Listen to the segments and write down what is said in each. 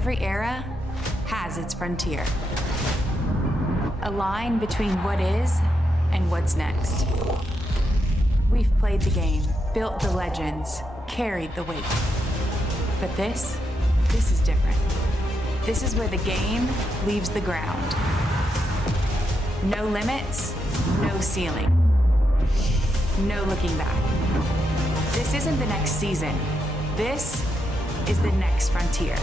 Every era has its frontier. A line between what is and what's next. We've played the game, built the legends, carried the weight. But this is different. This is where the game leaves the ground. No limits, no ceiling. No looking back. This isn't the next season. This is the next frontier.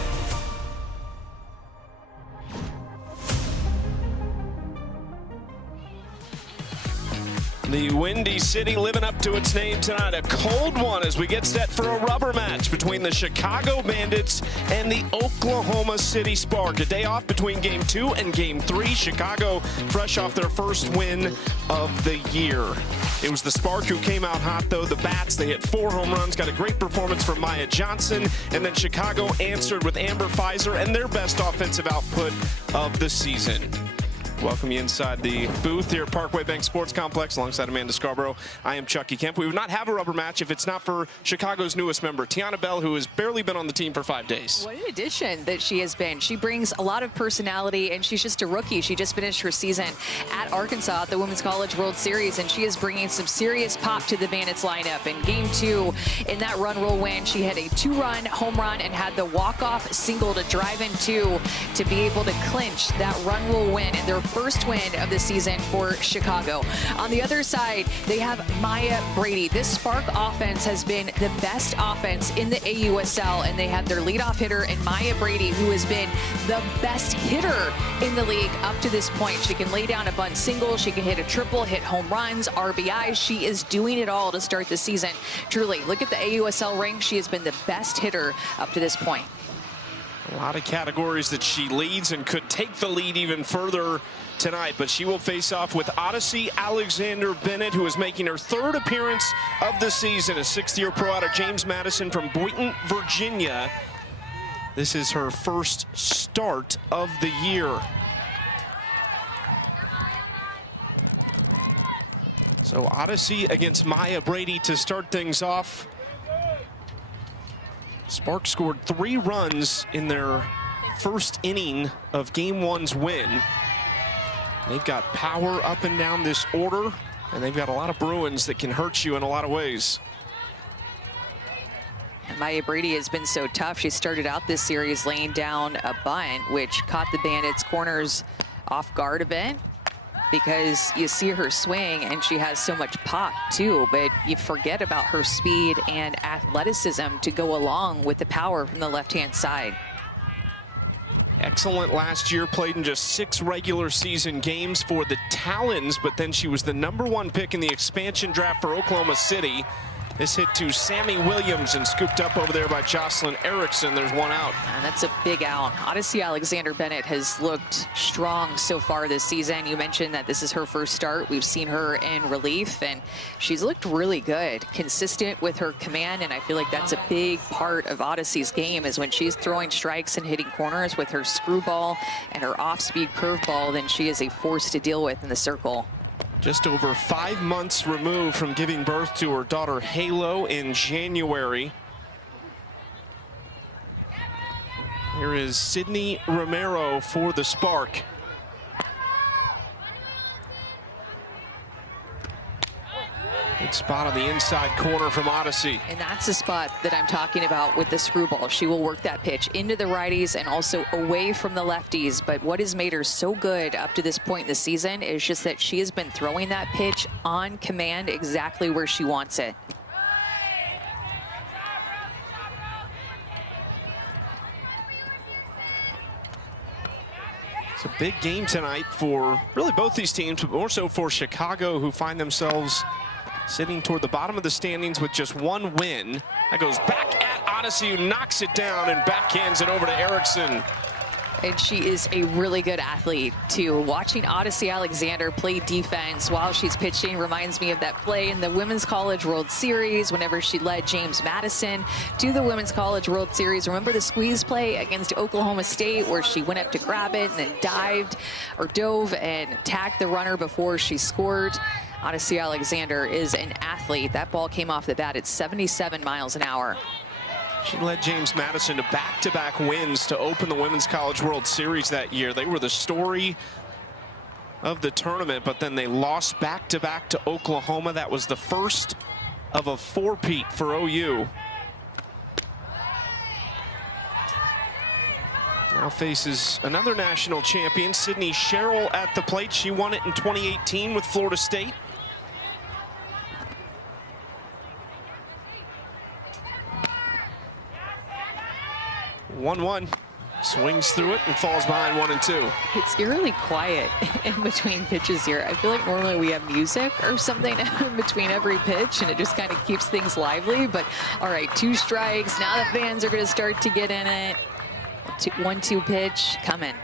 The Windy City living up to its name tonight. A cold one as we get set for a rubber match between the Chicago Bandits and the Oklahoma City Spark. A day off between Game 2 and Game 3. Chicago fresh off their first win of the year. It was the Spark who came out hot, though. The Bats, they hit 4 home runs, got a great performance from Maya Johnson, and then Chicago answered with Amber Pfizer and their best offensive output of the season. Welcome you inside the booth here at Parkway Bank Sports Complex alongside Amanda Scarborough. I am Chucky Kemp. We would not have a rubber match if it's not for Chicago's newest member, Tiana Bell, who has barely been on the team for 5 days. What an addition that she has been. She brings a lot of personality, and she's just a rookie. She just finished her season at Arkansas at the Women's College World Series, and she is bringing some serious pop to the Bandits lineup. In Game 2, in that run-rule win, she had a 2-run home run and had the walk-off single to drive in 2 to be able to clinch that run-rule win and their first win of the season for Chicago. On the other side, they have Maya Brady. This Spark offense has been the best offense in the AUSL, and they have their leadoff hitter in Maya Brady, who has been the best hitter in the league up to this point. She can lay down a bunt single, she can hit a triple, hit home runs, RBIs. She is doing it all to start the season. Truly, look at the AUSL rank. She has been the best hitter up to this point. A lot of categories that she leads and could take the lead even further tonight, but she will face off with Odyssey Alexander Bennett, who is making her 3rd appearance of the season, a 6th-year pro out of James Madison from Boynton, Virginia. This is her first start of the year. So Odyssey against Maya Brady to start things off. Spark scored 3 runs in their first inning of Game 1's win. They've got power up and down this order, and they've got a lot of Bruins that can hurt you in a lot of ways. And Maya Brady has been so tough. She started out this series laying down a bunt, which caught the Bandits' corners off guard a bit, because you see her swing and she has so much pop too, but you forget about her speed and athleticism to go along with the power from the left-hand side. Excellent last year, played in just 6 regular season games for the Talons, but then she was the #1 pick in the expansion draft for Oklahoma City. This hit to Sammy Williams and scooped up over there by Jocelyn Erickson. There's 1 out. And that's a big out. Odyssey Alexander Bennett has looked strong so far this season. You mentioned that this is her first start. We've seen her in relief, and she's looked really good, consistent with her command, and I feel like that's a big part of Odyssey's game, is when she's throwing strikes and hitting corners with her screwball and her off-speed curveball, then she is a force to deal with in the circle. Just over 5 months removed from giving birth to her daughter Halo in January. Here is Sydney Romero for the Spark. Good spot on the inside corner from Odyssey. And that's the spot that I'm talking about with the screwball. She will work that pitch into the righties and also away from the lefties. But what has made her so good up to this point in the season is just that she has been throwing that pitch on command exactly where she wants it. It's a big game tonight for really both these teams, but more so for Chicago, who find themselves sitting toward the bottom of the standings with just 1 win. That goes back at Odyssey, who knocks it down and backhands it over to Erickson. And she is a really good athlete, too. Watching Odyssey Alexander play defense while she's pitching reminds me of that play in the Women's College World Series whenever she led James Madison to the Women's College World Series. Remember the squeeze play against Oklahoma State where she went up to grab it and then dove and tagged the runner before she scored? Odyssey Alexander is an athlete. That ball came off the bat at 77 miles an hour. She led James Madison to back-to-back wins to open the Women's College World Series that year. They were the story of the tournament, but then they lost back-to-back to Oklahoma. That was the first of a four-peat for OU. Now faces another national champion, Sydney Sherrill, at the plate. She won it in 2018 with Florida State. One, swings through it and falls behind 1-2. It's eerily quiet in between pitches here. I feel like normally we have music or something in between every pitch, and it just kind of keeps things lively. But all right, 2 strikes. Now the fans are going to start to get in it. 1-2 pitch coming.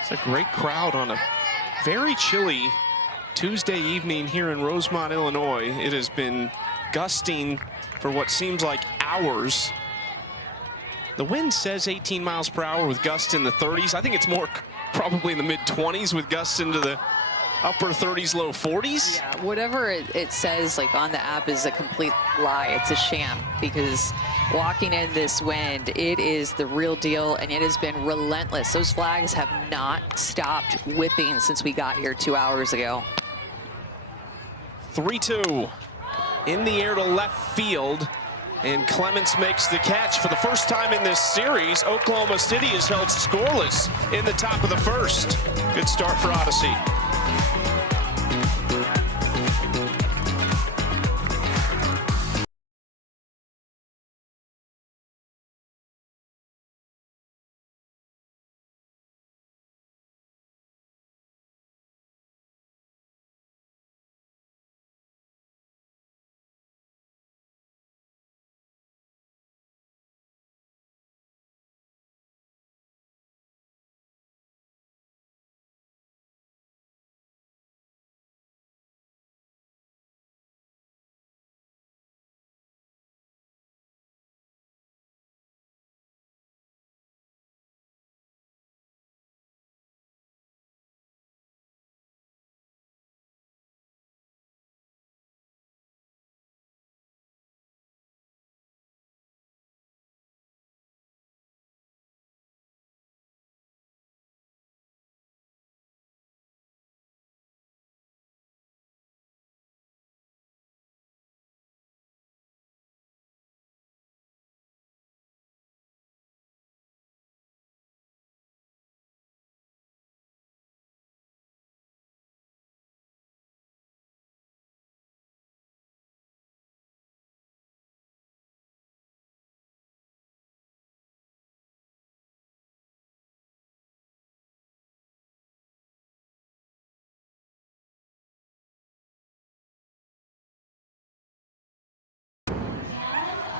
It's a great crowd on a very chilly Tuesday evening here in Rosemont, Illinois. It has been gusting for what seems like hours. The wind says 18 miles per hour with gusts in the 30s. I think it's more probably in the mid-20s with gusts into the upper 30s, low 40s. Yeah, whatever it says like on the app is a complete lie. It's a sham, because walking in this wind, it is the real deal, and it has been relentless. Those flags have not stopped whipping since we got here 2 hours ago. 3-2 in the air to left field, and Clements makes the catch. For the first time in this series, Oklahoma City is held scoreless in the top of the first. Good start for Odyssey.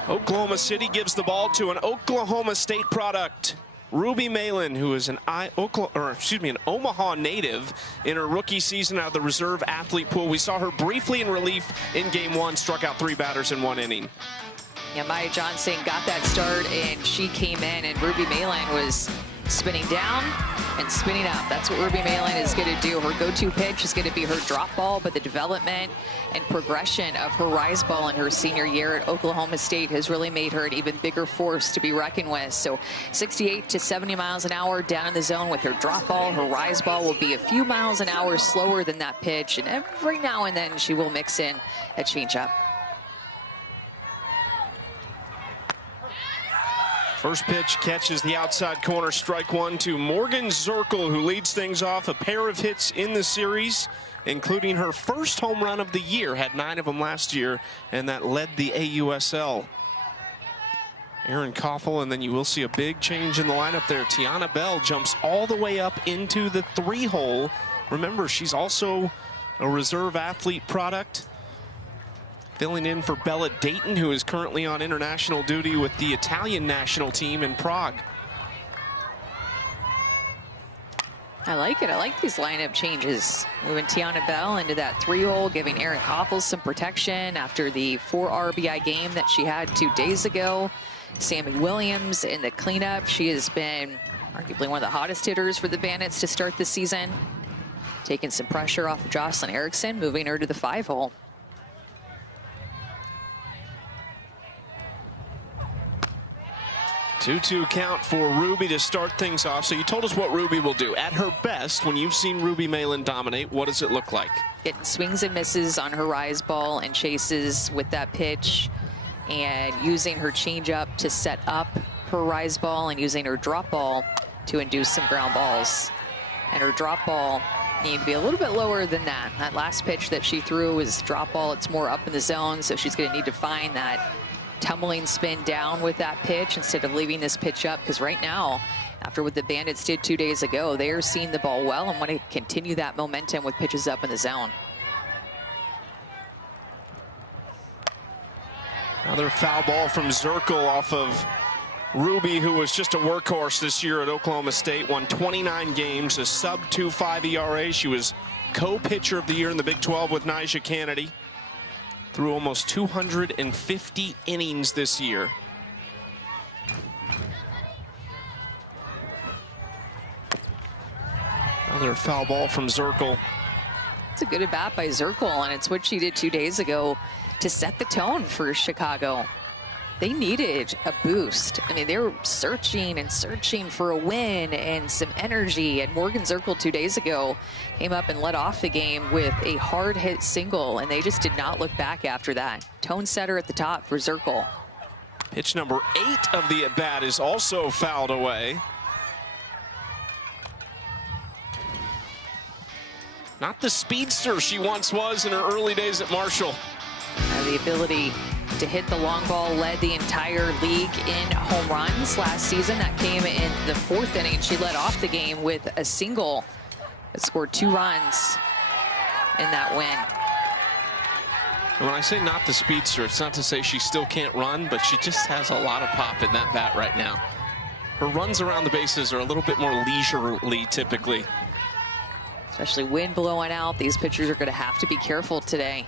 Oklahoma City gives the ball to an Oklahoma State product. Ruby Malin, who is an Omaha native in her rookie season out of the reserve athlete pool. We saw her briefly in relief in game 1, struck out 3 batters in 1 inning. Yeah, Maya Johnson got that start, and she came in, and Ruby Malin was spinning down and spinning up. That's what Ruby Malin is going to do. Her go-to pitch is going to be her drop ball, but the development and progression of her rise ball in her senior year at Oklahoma State has really made her an even bigger force to be reckoned with. So 68 to 70 miles an hour down in the zone with her drop ball. Her rise ball will be a few miles an hour slower than that pitch, and every now and then she will mix in a changeup. First pitch catches the outside corner, strike 1 to Morgan Zirkle, who leads things off. A pair of hits in the series, including her first home run of the year. Had 9 of them last year, and that led the AUSL. Aaron Koffel, and then you will see a big change in the lineup there. Tiana Bell jumps all the way up into the 3-hole. Remember, she's also a reserve athlete product, filling in for Bella Dayton, who is currently on international duty with the Italian national team in Prague. I like it. I like these lineup changes. Moving Tiana Bell into that 3-hole, giving Erin Koffel some protection after the 4 RBI game that she had 2 days ago. Sammy Williams in the cleanup. She has been arguably one of the hottest hitters for the Bandits to start the season. Taking some pressure off of Jocelyn Erickson, moving her to the 5-hole. 2-2 count for Ruby to start things off. So you told us what Ruby will do. At her best, when you've seen Ruby Malin dominate, what does it look like? Getting swings and misses on her rise ball and chases with that pitch, and using her changeup to set up her rise ball, and using her drop ball to induce some ground balls. And her drop ball need to be a little bit lower than that. That last pitch that she threw was drop ball. It's more up in the zone, so she's going to need to find that tumbling spin down with that pitch instead of leaving this pitch up, because right now, after what the Bandits did 2 days ago, they are seeing the ball well and want to continue that momentum with pitches up in the zone. Another foul ball from Zirkle off of Ruby, who was just a workhorse this year at Oklahoma State, won 29 games, a sub-2.5 ERA. She was co-pitcher of the year in the Big 12 with Nyjah Kennedy. Threw almost 250 innings this year. Another foul ball from Zirkle. It's a good at bat by Zirkle, and it's what she did 2 days ago to set the tone for Chicago. They needed a boost. I mean, they were searching and searching for a win and some energy. And Morgan Zirkle 2 days ago came up and led off the game with a hard hit single, and they just did not look back after that. Tone setter at the top for Zirkle. Pitch number 8 of the at-bat is also fouled away. Not the speedster she once was in her early days at Marshall. The ability to hit the long ball, led the entire league in home runs last season. That came in the 4th inning. She led off the game with a single that scored 2 runs in that win. When I say not the speedster, it's not to say she still can't run, but she just has a lot of pop in that bat right now. Her runs around the bases are a little bit more leisurely typically. Especially wind blowing out. These pitchers are going to have to be careful today.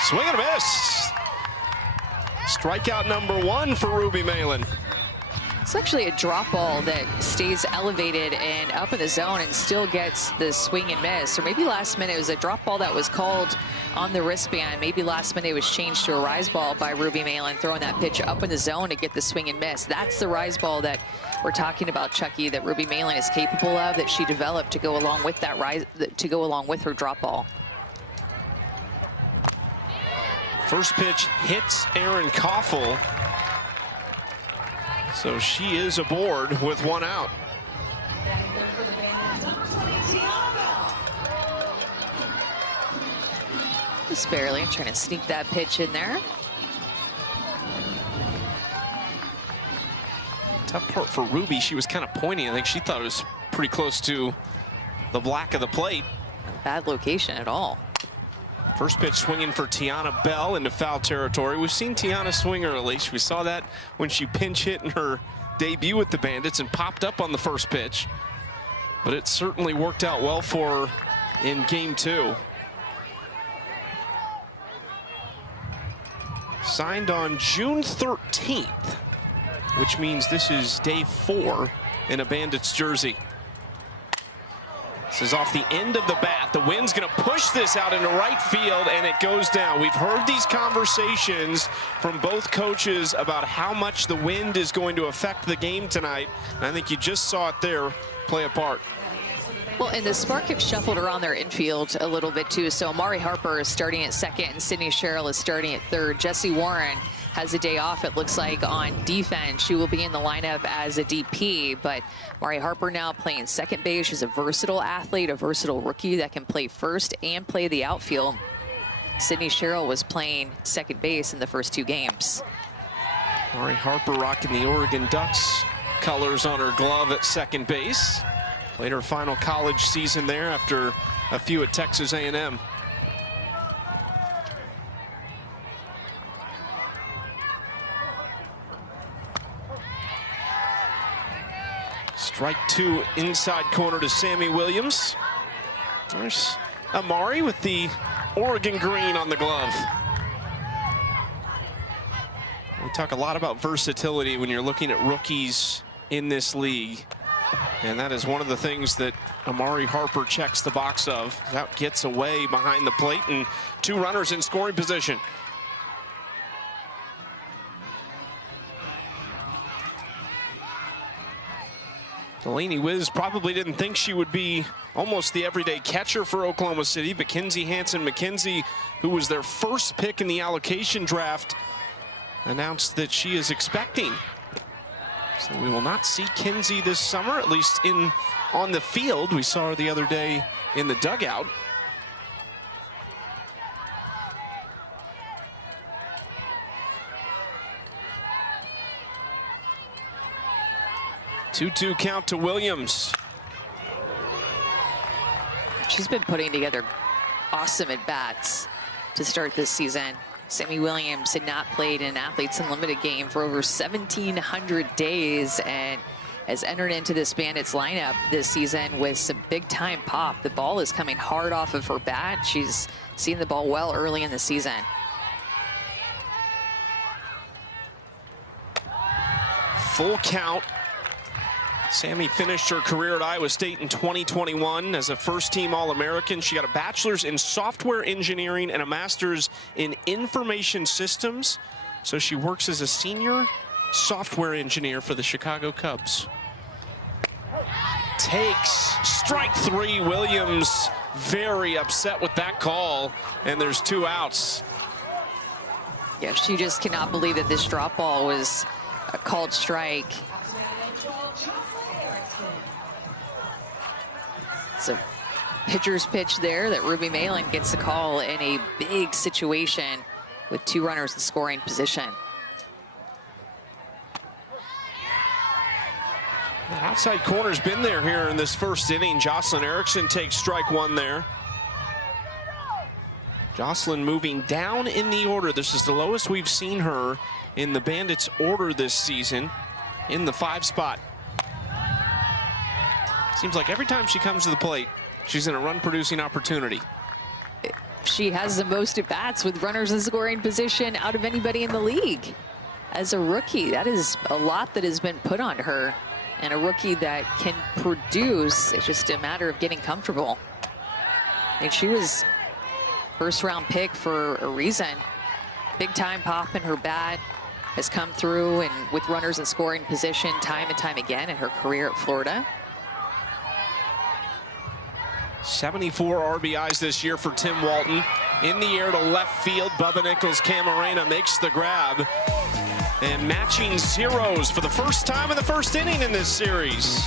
Swing and a miss. Strikeout number 1 for Ruby Malin. It's actually a drop ball that stays elevated and up in the zone and still gets the swing and miss. Or maybe last minute it was a drop ball that was called on the wristband. Maybe last minute it was changed to a rise ball by Ruby Malin, throwing that pitch up in the zone to get the swing and miss. That's the rise ball that we're talking about, Chucky, that Ruby Malin is capable of, that she developed to go along with that rise, to go along with her drop ball. First pitch hits Erin Koffel. So she is aboard with 1 out. Just barely trying to sneak that pitch in there. Tough part for Ruby, she was kind of pointing. I think she thought it was pretty close to the black of the plate. Not a bad location at all. First pitch swinging for Tiana Bell into foul territory. We've seen Tiana swing early. We saw that when she pinch hit in her debut with the Bandits and popped up on the first pitch. But it certainly worked out well for her in game 2. Signed on June 13th, which means this is day 4 in a Bandits jersey. This is off the end of the bat. The wind's going to push this out into right field, and it goes down. We've heard these conversations from both coaches about how much the wind is going to affect the game tonight. And I think you just saw it there play a part. Well, and the Spark have shuffled around their infield a little bit too. So Amari Harper is starting at second, and Sydney Sherrill is starting at third. Jessie Warren has a day off, it looks like, on defense. She will be in the lineup as a DP, but Amari Harper now playing second base. She's a versatile athlete, a versatile rookie that can play first and play the outfield. Sydney Sherrill was playing second base in the first 2 games. Amari Harper rocking the Oregon Ducks colors on her glove at second base. Played her final college season there after a few at Texas A&M. Strike 2 inside corner to Sammy Williams. There's Amari with the Oregon green on the glove. We talk a lot about versatility when you're looking at rookies in this league. And that is one of the things that Amari Harper checks the box of. That gets away behind the plate, and 2 runners in scoring position. Delaney Wiz probably didn't think she would be almost the everyday catcher for Oklahoma City, but Kinsey Hansen-McKenzie, who was their first pick in the allocation draft, announced that she is expecting. So we will not see Kinsey this summer, at least on the field. We saw her the other day in the dugout. Two-two count to Williams. She's been putting together awesome at-bats to start this season. Sammy Williams had not played in an Athletes Unlimited game for over 1,700 days and has entered into this Bandits lineup this season with some big-time pop. The ball is coming hard off of her bat. She's seen the ball well early in the season. Full count. Sammy finished her career at Iowa State in 2021 as a first-team All-American. She got a bachelor's in software engineering and a master's in information systems. So she works as a senior software engineer for the Chicago Cubs. Takes strike three. Williams very upset with that call, and there's 2 outs. Yeah, she just cannot believe that this drop ball was a called strike. It's a pitcher's pitch there that Ruby Malin gets the call in a big situation with 2 runners in scoring position. The outside corner's been there here in this first inning. Jocelyn Erickson takes strike 1 there. Jocelyn moving down in the order. This is the lowest we've seen her in the Bandits order this season, in the 5 spot. Seems like every time she comes to the plate, she's in a run-producing opportunity. She has the most at-bats with runners in scoring position out of anybody in the league. As a rookie, that is a lot that has been put on her. And a rookie that can produce, it's just a matter of getting comfortable. And she was first-round pick for a reason. Big-time pop in her bat has come through, and with runners in scoring position time and time again in her career at Florida. 74 RBIs this year for Tim Walton. In the air to left field, Bubba Nichols-Camarena makes the grab. And matching zeros for the first time in the first inning in this series.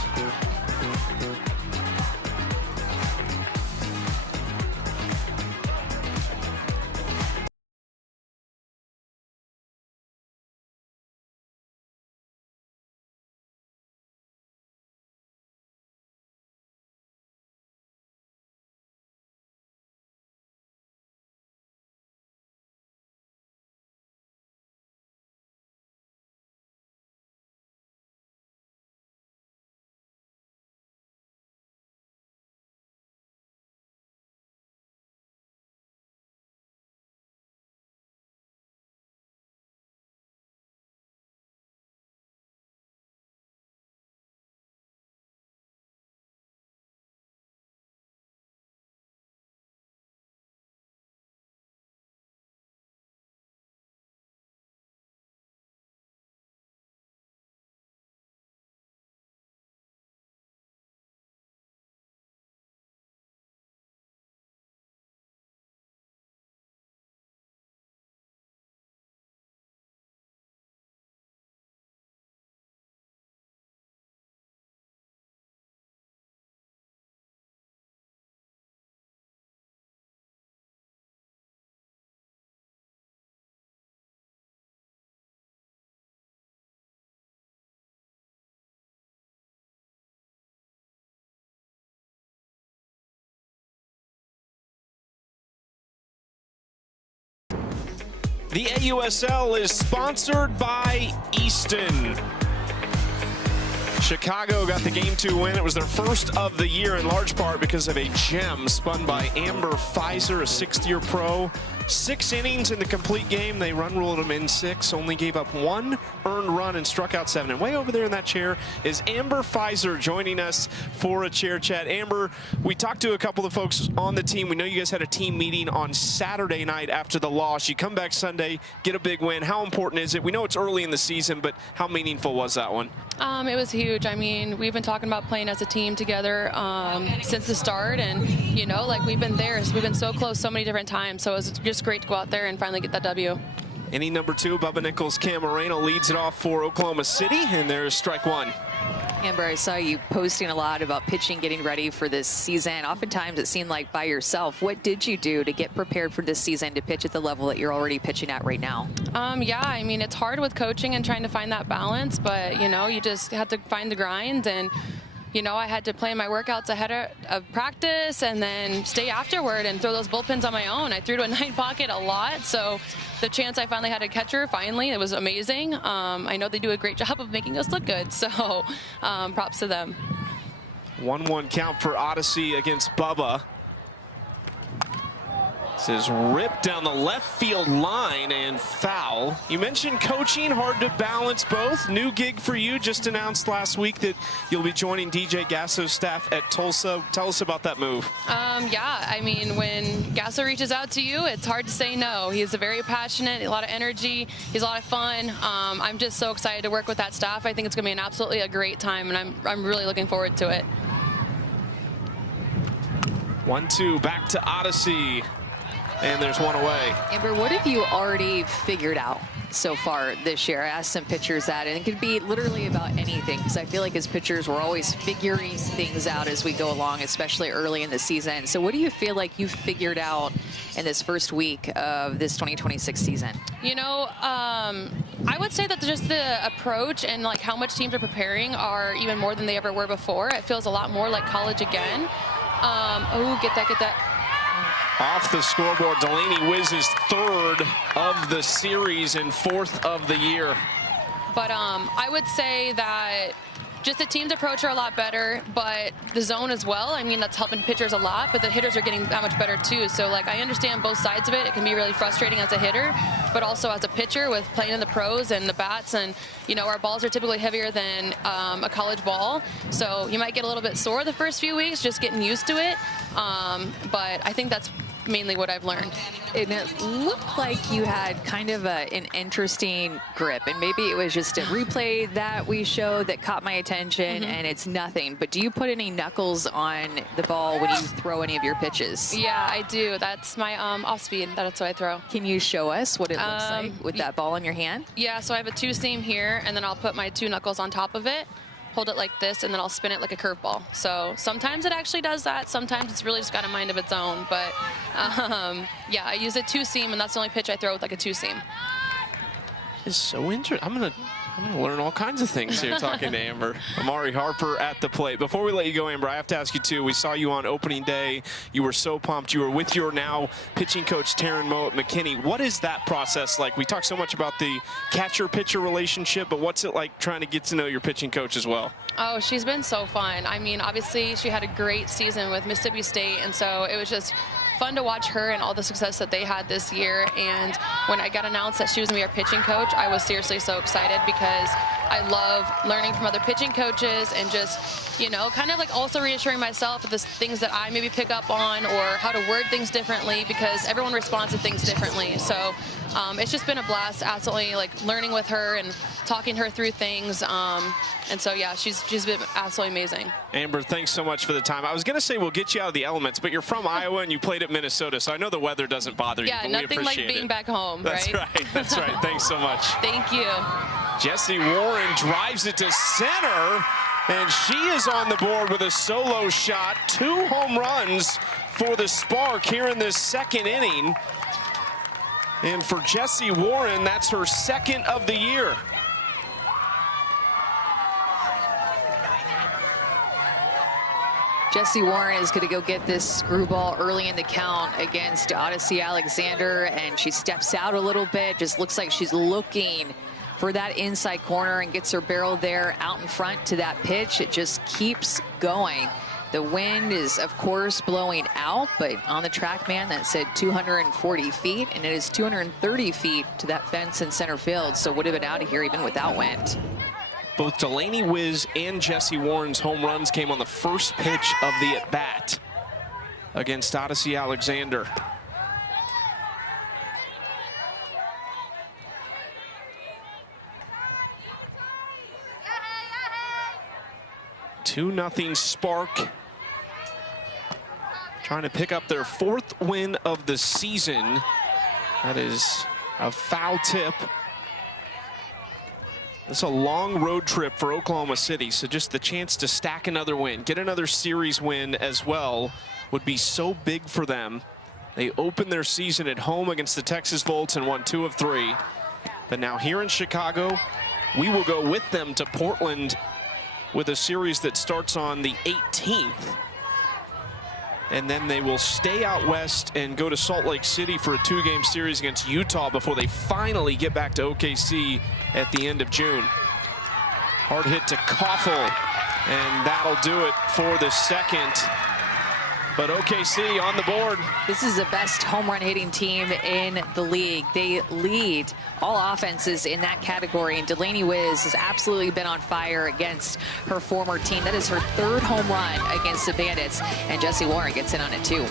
The AUSL is sponsored by Easton. Chicago got the Game 2 win. It was their first of the year in large part because of a gem spun by Amber Pfizer, a 6th-year pro. 6 innings in the complete game. They run ruled them in 6, only gave up 1 earned run and struck out 7. And way over there in that chair is Amber Pfizer joining us for a chair chat. Amber, we talked to a couple of folks on the team. We know you guys had a team meeting on Saturday night after the loss. You come back Sunday, get a big win. How important is it? We know it's early in the season, but how meaningful was that one? It was huge. I mean, we've been talking about playing as a team together since the start, and you know, like we've been there. We've been so close so many different times. So it was just great to go out there and finally get that W. Inning number 2, Bubba Nichols Camarena leads it off for Oklahoma City, and there's strike 1. Amber, I saw you posting a lot about pitching, getting ready for this season. Oftentimes it seemed like by yourself. What did you do to get prepared for this season to pitch at the level that you're already pitching at right now? Yeah, I mean, it's hard with coaching and trying to find that balance, but you know, you just have to find the grind. And you know, I had to plan my workouts ahead of practice and then stay afterward and throw those bullpens on my own. I threw to a 9 pocket a lot, so the chance I finally had a catcher, it was amazing. I know they do a great job of making us look good, so props to them. 1-1 count for Odyssey against Bubba. This is ripped down the left field line and foul. You mentioned coaching, hard to balance both. New gig for you, just announced last week that you'll be joining DJ Gasso's staff at Tulsa. Tell us about that move. Yeah, I mean, when Gasso reaches out to you, it's hard to say no. He's a very passionate, a lot of energy. He's a lot of fun. I'm just so excited to work with that staff. I think it's going to be absolutely a great time, and I'm really looking forward to it. 1-2, back to Odyssey. And there's one away. Amber, what have you already figured out so far this year? I asked some pitchers that, and it could be literally about anything, because I feel like as pitchers, we're always figuring things out as we go along, especially early in the season. So what do you feel like you figured out in this first week of this 2026 season? You know, I would say that just the approach and like how much teams are preparing are even more than they ever were before. It feels a lot more like college again. Oh, get that. Off the scoreboard, Delaney whizzes 3rd of the series and 4th of the year. But I would say that just the team's approach are a lot better, but the zone as well. I mean, that's helping pitchers a lot, but the hitters are getting that much better too. So like, I understand both sides of it. It can be really frustrating as a hitter, but also as a pitcher with playing in the pros and the bats. And you know, our balls are typically heavier than a college ball. So you might get a little bit sore the first few weeks, just getting used to it. But I think that's mainly what I've learned. And it looked like you had kind of an interesting grip, and maybe it was just a replay that we showed that caught my attention, and it's nothing. But do you put any knuckles on the ball when you throw any of your pitches? Yeah, I do. That's my off speed. That's what I throw. Can you show us what it looks like with that ball in your hand? Yeah, so I have a 2-seam here, and then I'll put my 2 knuckles on top of it, hold it like this, and then I'll spin it like a curveball. So sometimes it actually does that. Sometimes it's really just got a mind of its own. But yeah, I use a 2-seam, and that's the only pitch I throw with like a 2-seam. It's so interesting. I'm gonna learn all kinds of things here talking to Amber. Amari Harper at the plate. Before we let you go, Amber, I have to ask you too. We saw you on opening day. You were so pumped. You were with your now pitching coach Taryn Moe at McKinney. What is that process like? We talk so much about the catcher-pitcher relationship, but what's it like trying to get to know your pitching coach as well? Oh, she's been so fun. I mean, obviously she had a great season with Mississippi State, and so it was just fun to watch her and all the success that they had this year. And when I got announced that she was going to be our pitching coach, I was seriously so excited, because I love learning from other pitching coaches and just, you know, kind of like also reassuring myself of the things that I maybe pick up on, or how to word things differently, because everyone responds to things differently. So it's just been a blast, absolutely, like learning with her and talking her through things. And so, yeah, she's been absolutely amazing. Amber, thanks so much for the time. I was going to say we'll get you out of the elements, but you're from Iowa and you played at Minnesota, so I know the weather doesn't bother you, yeah, but nothing we appreciate like being it. back home, That's right? That's right. Thanks so much. Thank you. Jessie Warren drives it to center, and she is on the board with a solo shot. 2 home runs for the Spark here in this 2nd inning. And for Jessie Warren, that's her 2nd of the year. Jessie Warren is going to go get this screwball early in the count against Odyssey Alexander, and she steps out a little bit. Just looks like she's looking for that inside corner and gets her barrel there out in front to that pitch. It just keeps going. The wind is, of course, blowing out, but on the track, man, that said 240 feet, and it is 230 feet to that fence in center field, so would have been out of here even without wind. Both Delaney Wiz and Jesse Warren's home runs came on the first pitch of the at-bat against Odyssey Alexander. Two-0 Spark, trying to pick up their 4th win of the season. That is a foul tip. It's a long road trip for Oklahoma City, so just the chance to stack another win, get another series win as well, would be so big for them. They opened their season at home against the Texas Volts and won 2 of 3. But now here in Chicago, we will go with them to Portland with a series that starts on the 18th. And then they will stay out west and go to Salt Lake City for a 2-game series against Utah before they finally get back to OKC at the end of June. Hard hit to Koffel, and that'll do it for the second. But OKC on the board. This is the best home run hitting team in the league. They lead all offenses in that category, and Delaney Wiz has absolutely been on fire against her former team. That is her 3rd home run against the Bandits, and Jesse Warren gets in on it too.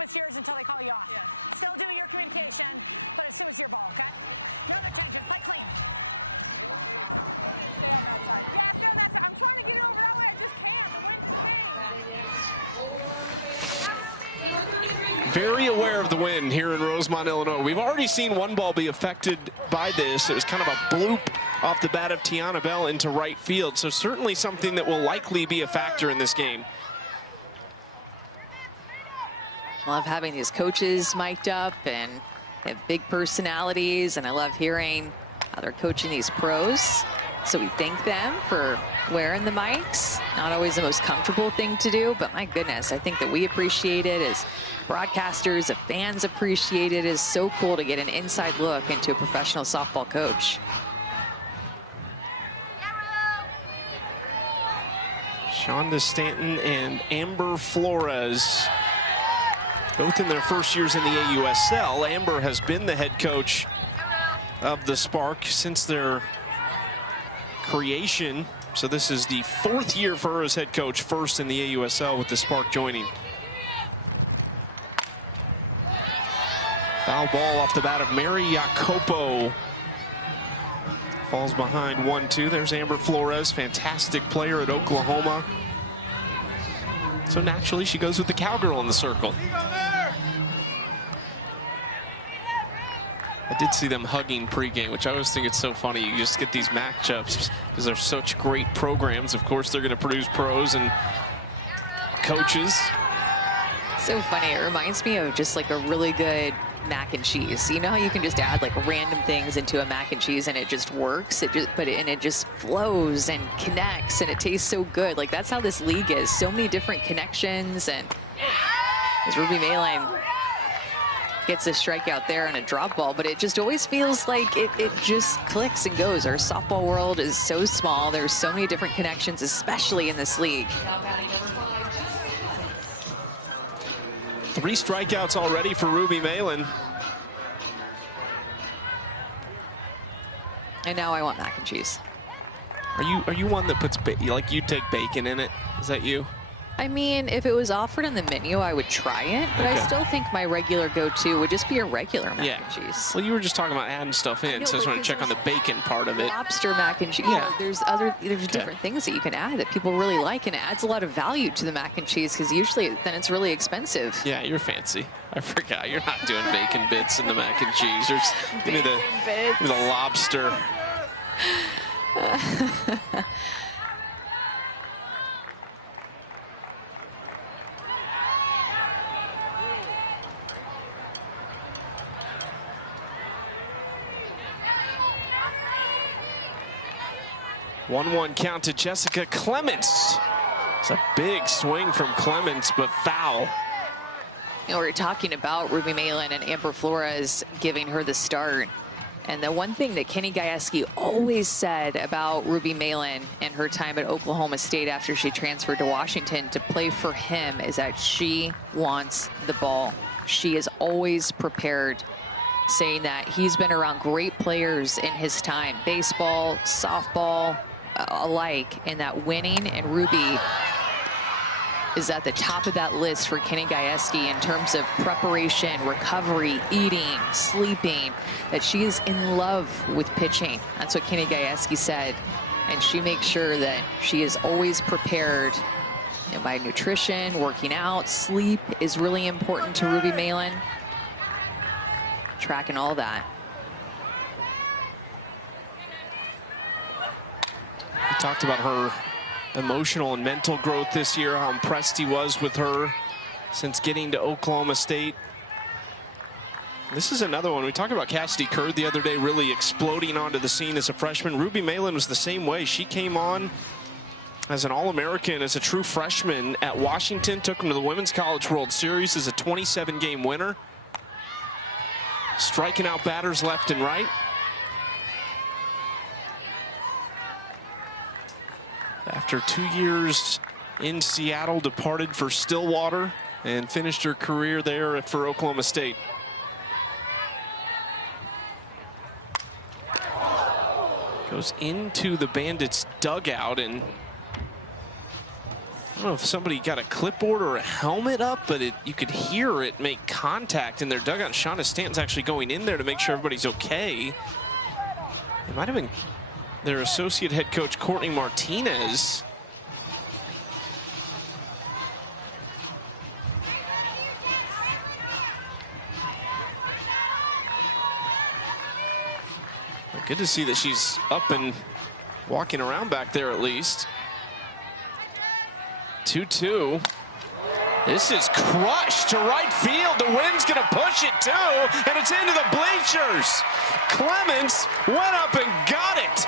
It's yours until they call you off. Still do your communication, but it still is your ball, okay? Very aware of the wind here in Rosemont, Illinois. We've already seen one ball be affected by this. It was kind of a bloop off the bat of Tiana Bell into right field. So certainly something that will likely be a factor in this game. Love having these coaches mic'd up, and they have big personalities, and I love hearing how they're coaching these pros. So we thank them for wearing the mics. Not always the most comfortable thing to do, but my goodness, I think that we appreciate it as broadcasters, as fans appreciate it. It is so cool to get an inside look into a professional softball coach. Shonda Stanton and Amber Flores, both in their first years in the AUSL. Amber has been the head coach of the Spark since their creation. So this is the 4th year for her as head coach, first in the AUSL with the Spark joining. Foul ball off the bat of Mary Jacopo. Falls behind 1-2. There's Amber Flores, fantastic player at Oklahoma. So naturally she goes with the cowgirl in the circle. I did see them hugging pregame, which I always think it's so funny. You just get these matchups because they're such great programs. Of course, they're going to produce pros and coaches. So funny. It reminds me of just like a really good mac and cheese. You know how you can just add like random things into a mac and cheese and it just works. It just flows and connects and it tastes so good. Like that's how this league is. So many different connections, and as Ruby Malin gets a strikeout there and a drop ball, but it just always feels like it just clicks and goes. Our softball world is so small. There's so many different connections, especially in this league. 3 strikeouts already for Ruby Malin. And now I want mac and cheese. Are you one that puts like you take bacon in it? Is that you? I mean, if it was offered on the menu, I would try it, but I still think my regular go-to would just be a regular mac and cheese. Well, you were just talking about adding stuff in, so I just want to check on the bacon part of it. Lobster mac and cheese. Yeah. You know, there's different things that you can add that people really like, and it adds a lot of value to the mac and cheese because usually then it's really expensive. Yeah, you're fancy. I forgot. You're not doing bacon bits in the mac and cheese. Give me the lobster. 1-1 count to Jessica Clements. It's a big swing from Clements, but foul. You know, we're talking about Ruby Malin and Amber Flores giving her the start. And the one thing that Kenny Gajewski always said about Ruby Malin and her time at Oklahoma State after she transferred to Washington to play for him is that she wants the ball. She is always prepared, saying that he's been around great players in his time, baseball, softball, alike, and that winning, and Ruby is at the top of that list for Kenny Gajewski in terms of preparation, recovery, eating, sleeping, that she is in love with pitching. That's what Kenny Gajewski said. And she makes sure that she is always prepared. And by nutrition, working out, sleep is really important to Ruby Malin. Tracking all that. We talked about her emotional and mental growth this year, how impressed he was with her since getting to Oklahoma State. This is another one. We talked about Cassidy Curd the other day really exploding onto the scene as a freshman. Ruby Malin was the same way. She came on as an All-American, as a true freshman at Washington, took them to the Women's College World Series as a 27-game winner, striking out batters left and right. After 2 years in Seattle, departed for Stillwater and finished her career there for Oklahoma State. Goes into the Bandits dugout, and I don't know if somebody got a clipboard or a helmet up, but you could hear it make contact in their dugout. Shauna Stanton's actually going in there to make sure everybody's okay. It might have been their associate head coach, Courtney Martinez. Good to see that she's up and walking around back there at least. 2-2. This is crushed to right field. The wind's gonna push it too, and it's into the bleachers. Clements went up and got it.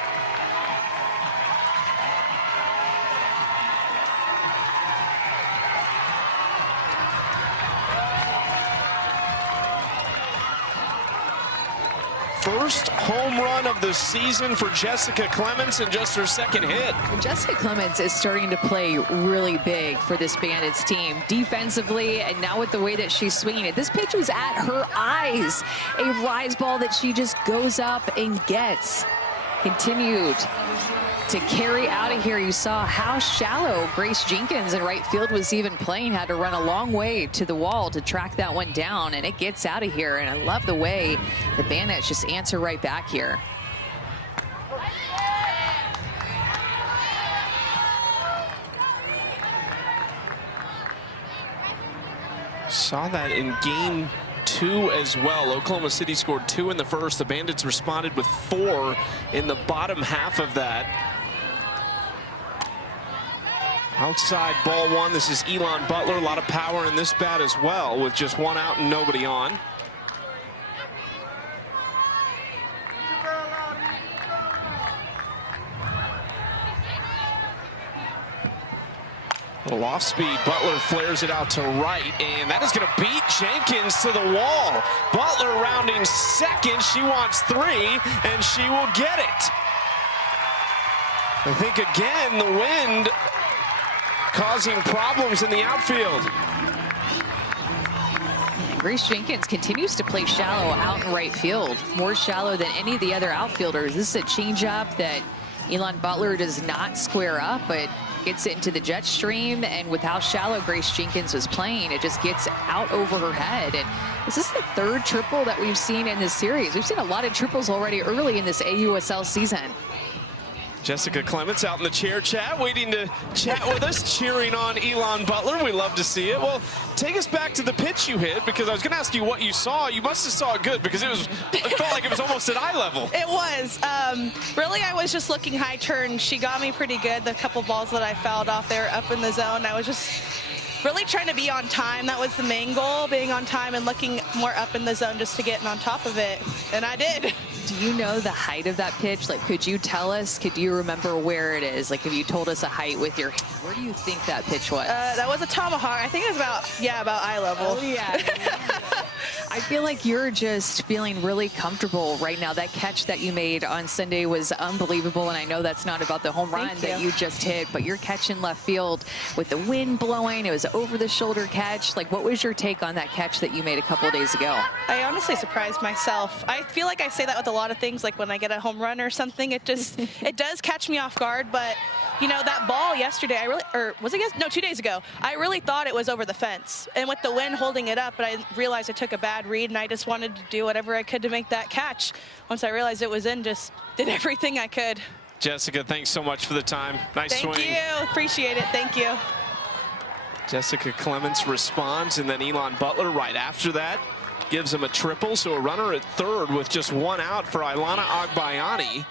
First home run of the season for Jessica Clements, and just her second hit. Jessica Clements is starting to play really big for this Bandits team defensively, and now with the way that she's swinging it. This pitch was at her eyes. A rise ball that she just goes up and gets. Continued to carry out of here. You saw how shallow Grace Jenkins in right field was even playing, had to run a long way to the wall to track that one down, and it gets out of here. And I love the way the Bandits just answer right back here. Saw that in game 2 2 as well. Oklahoma City scored 2 in the first. The Bandits responded with 4 in the bottom half of that. Outside ball 1. This is Elon Butler. A lot of power in this bat as well, with just 1 out and nobody on. A little off speed. Butler flares it out to right, and that is going to beat Jenkins to the wall. Butler rounding second. She wants 3, and she will get it. I think again the wind causing problems in the outfield. Grace Jenkins continues to play shallow out in right field, more shallow than any of the other outfielders. This is a changeup that Elon Butler does not square up, but gets it into the jet stream, and with how shallow Grace Jenkins was playing, it just gets out over her head. And this is the 3rd triple that we've seen in this series. We've seen a lot of triples already early in this AUSL season. Jessica Clements out in the chair chat, waiting to chat with us, cheering on Elon Butler. We love to see it. Well, take us back to the pitch you hit, because I was going to ask you what you saw. You must have saw it good, because it felt like it was almost at eye level. It was. Really, I was just looking high turn. She got me pretty good. The couple balls that I fouled off there up in the zone, I was just really trying to be on time. That was the main goal, being on time and looking more up in the zone just to get on top of it, and I did. Do you know the height of that pitch? Like, could you tell us? Could you remember where it is? Like, have you told us a height with your hand? Where do you think that pitch was? That was a tomahawk. I think it was about eye level. Oh, yeah. I feel like you're just feeling really comfortable right now. That catch that you made on Sunday was unbelievable, and I know that's not about the home run that you just hit, but you're catching left field with the wind blowing. It was over-the-shoulder catch. Like, what was your take on that catch that you made a couple of days ago? I honestly surprised myself. I feel like I say that with a lot of things, like when I get a home run or something, it just it does catch me off guard. But you know, that ball yesterday, or was it no, 2 days ago, I really thought it was over the fence, and with the wind holding it up, but I realized I took a bad read, and I just wanted to do whatever I could to make that catch. Once I realized it was in, just did everything I could. Jessica, thanks so much for the time. Nice swing. Thank you. Appreciate it. Thank you. Jessica Clements responds, and then Elon Butler right after that gives him a triple. So a runner at 3rd with just 1 out for Ilana Agbayani.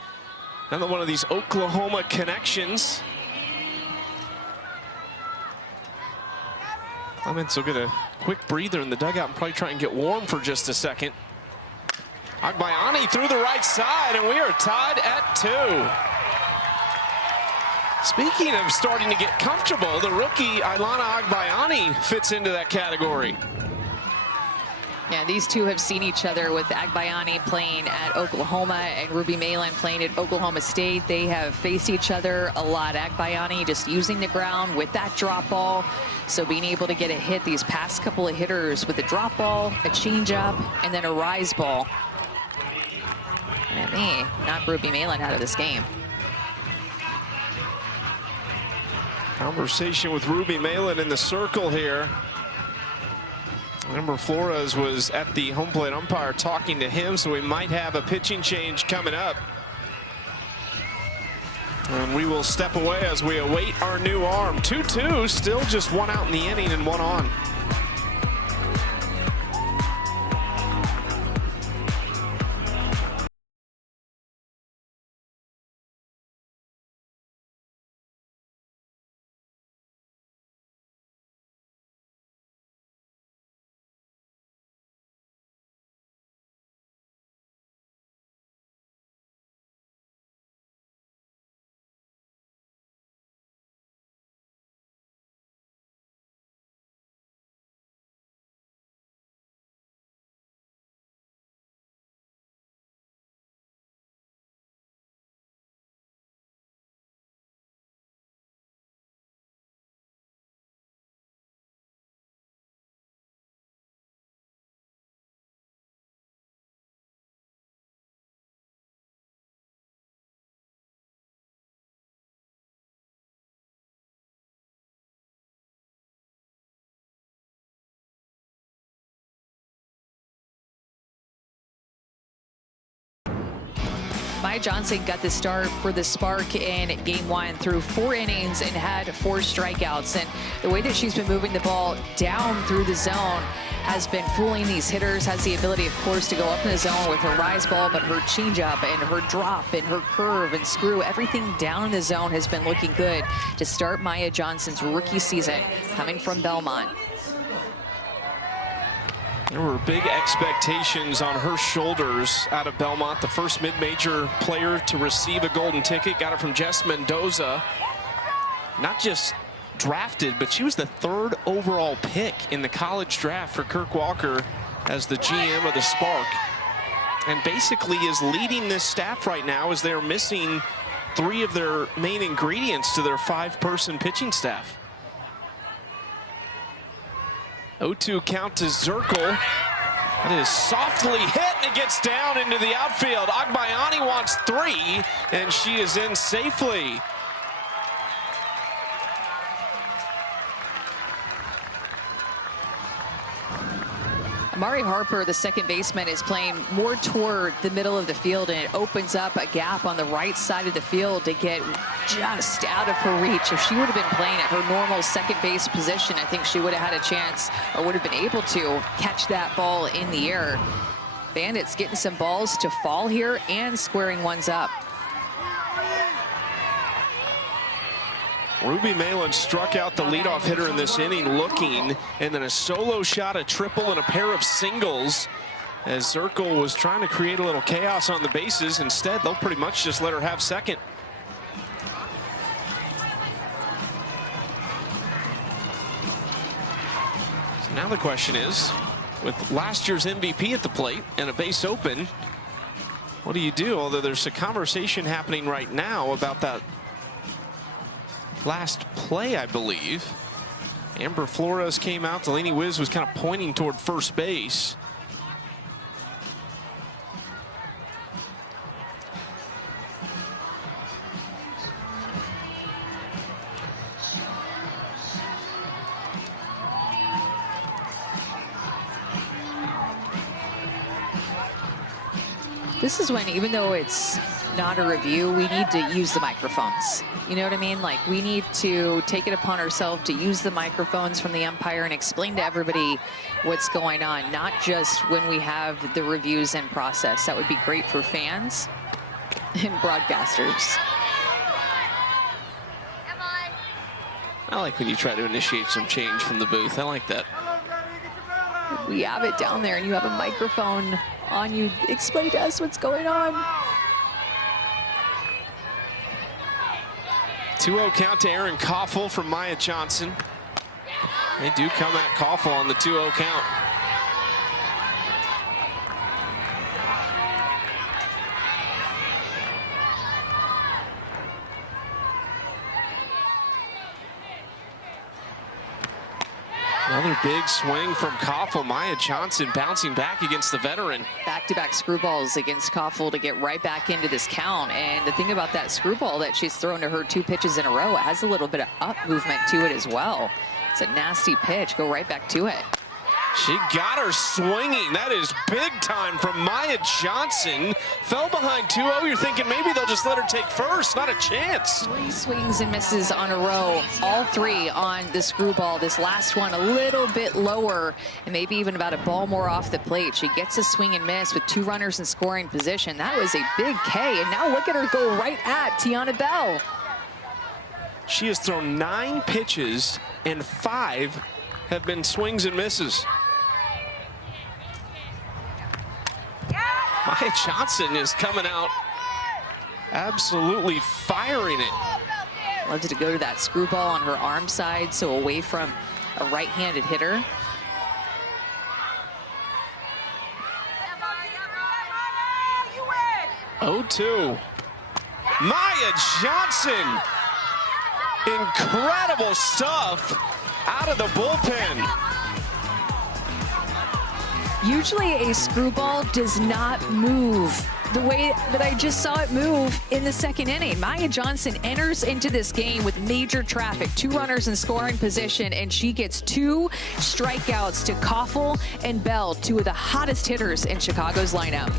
Another one of these Oklahoma connections. Clements will get a quick breather in the dugout and probably try and get warm for just a second. Agbayani through the right side, and we are tied at 2. Speaking of starting to get comfortable, the rookie Ilana Agbayani fits into that category. Yeah, these two have seen each other, with Agbayani playing at Oklahoma and Ruby Malin playing at Oklahoma State. They have faced each other a lot. Agbayani just using the ground with that drop ball. So being able to get a hit these past couple of hitters with a drop ball, a changeup, and then a rise ball. And me, knock Ruby Malin out of this game. Conversation with Ruby Malin in the circle here. Remember, Flores was at the home plate umpire talking to him, so we might have a pitching change coming up. And we will step away as we await our new arm. 2-2, still just 1 out in the inning and 1 on. Maya Johnson got the start for the Spark in game 1 through 4 innings and had 4 strikeouts. And the way that she's been moving the ball down through the zone has been fooling these hitters, has the ability, of course, to go up in the zone with her rise ball, but her changeup and her drop and her curve and screw, everything down in the zone has been looking good to start Maya Johnson's rookie season coming from Belmont. There were big expectations on her shoulders out of Belmont. The first mid-major player to receive a golden ticket, got it from Jess Mendoza. Not just drafted, but she was the 3rd overall pick in the college draft for Kirk Walker as the GM of the Spark. And basically is leading this staff right now as they're missing 3 of their main ingredients to their 5-person pitching staff. 0-2 count to Zirkle. That is softly hit, and it gets down into the outfield. Agbayani wants 3, and she is in safely. Amari Harper, the second baseman, is playing more toward the middle of the field, and it opens up a gap on the right side of the field to get just out of her reach. If she would have been playing at her normal second base position, I think she would have had a chance or would have been able to catch that ball in the air. Bandits getting some balls to fall here and squaring ones up. Ruby Malin struck out the leadoff hitter in this inning looking, and then a solo shot, a triple, and a pair of singles as Zirkle was trying to create a little chaos on the bases. Instead, they'll pretty much just let her have second. So now the question is, with last year's MVP at the plate and a base open, what do you do? Although there's a conversation happening right now about that last play, I believe. Amber Flores came out. Delaney Wiz was kind of pointing toward first base. This is when, even though it's not a review, we need to use the microphones. You know what I mean? Like, we need to take it upon ourselves to use the microphones from the umpire and explain to everybody what's going on, not just when we have the reviews in process. That would be great for fans and broadcasters. I like when you try to initiate some change from the booth. I like that. We have it down there and you have a microphone on you. Explain to us what's going on. 2-0 count to Aaron Koffel from Maya Johnson. They do come at Koffel on the 2-0 count. Another big swing from Koffel. Maya Johnson bouncing back against the veteran. Back-to-back screwballs against Koffel to get right back into this count. And the thing about that screwball that she's thrown to her 2 pitches in a row, it has a little bit of up movement to it as well. It's a nasty pitch. Go right back to it. She got her swinging. That is big time from Maya Johnson. Fell behind 2-0. You're thinking maybe they'll just let her take first. Not a chance. 3 swings and misses on a row. All 3 on the screwball. This last one a little bit lower and maybe even about a ball more off the plate. She gets a swing and miss with 2 runners in scoring position. That was a big K. And now look at her go right at Tiana Bell. She has thrown 9 pitches and 5 have been swings and misses. Maya Johnson is coming out absolutely firing it. Loves to go to that screwball on her arm side, so away from a right-handed hitter. Oh, 2. Maya Johnson. Incredible stuff out of the bullpen. Usually a screwball does not move the way that I just saw it move in the second inning. Maya Johnson enters into this game with major traffic, 2 runners in scoring position, and she gets 2 strikeouts to Koffel and Bell, 2 of the hottest hitters in Chicago's lineup.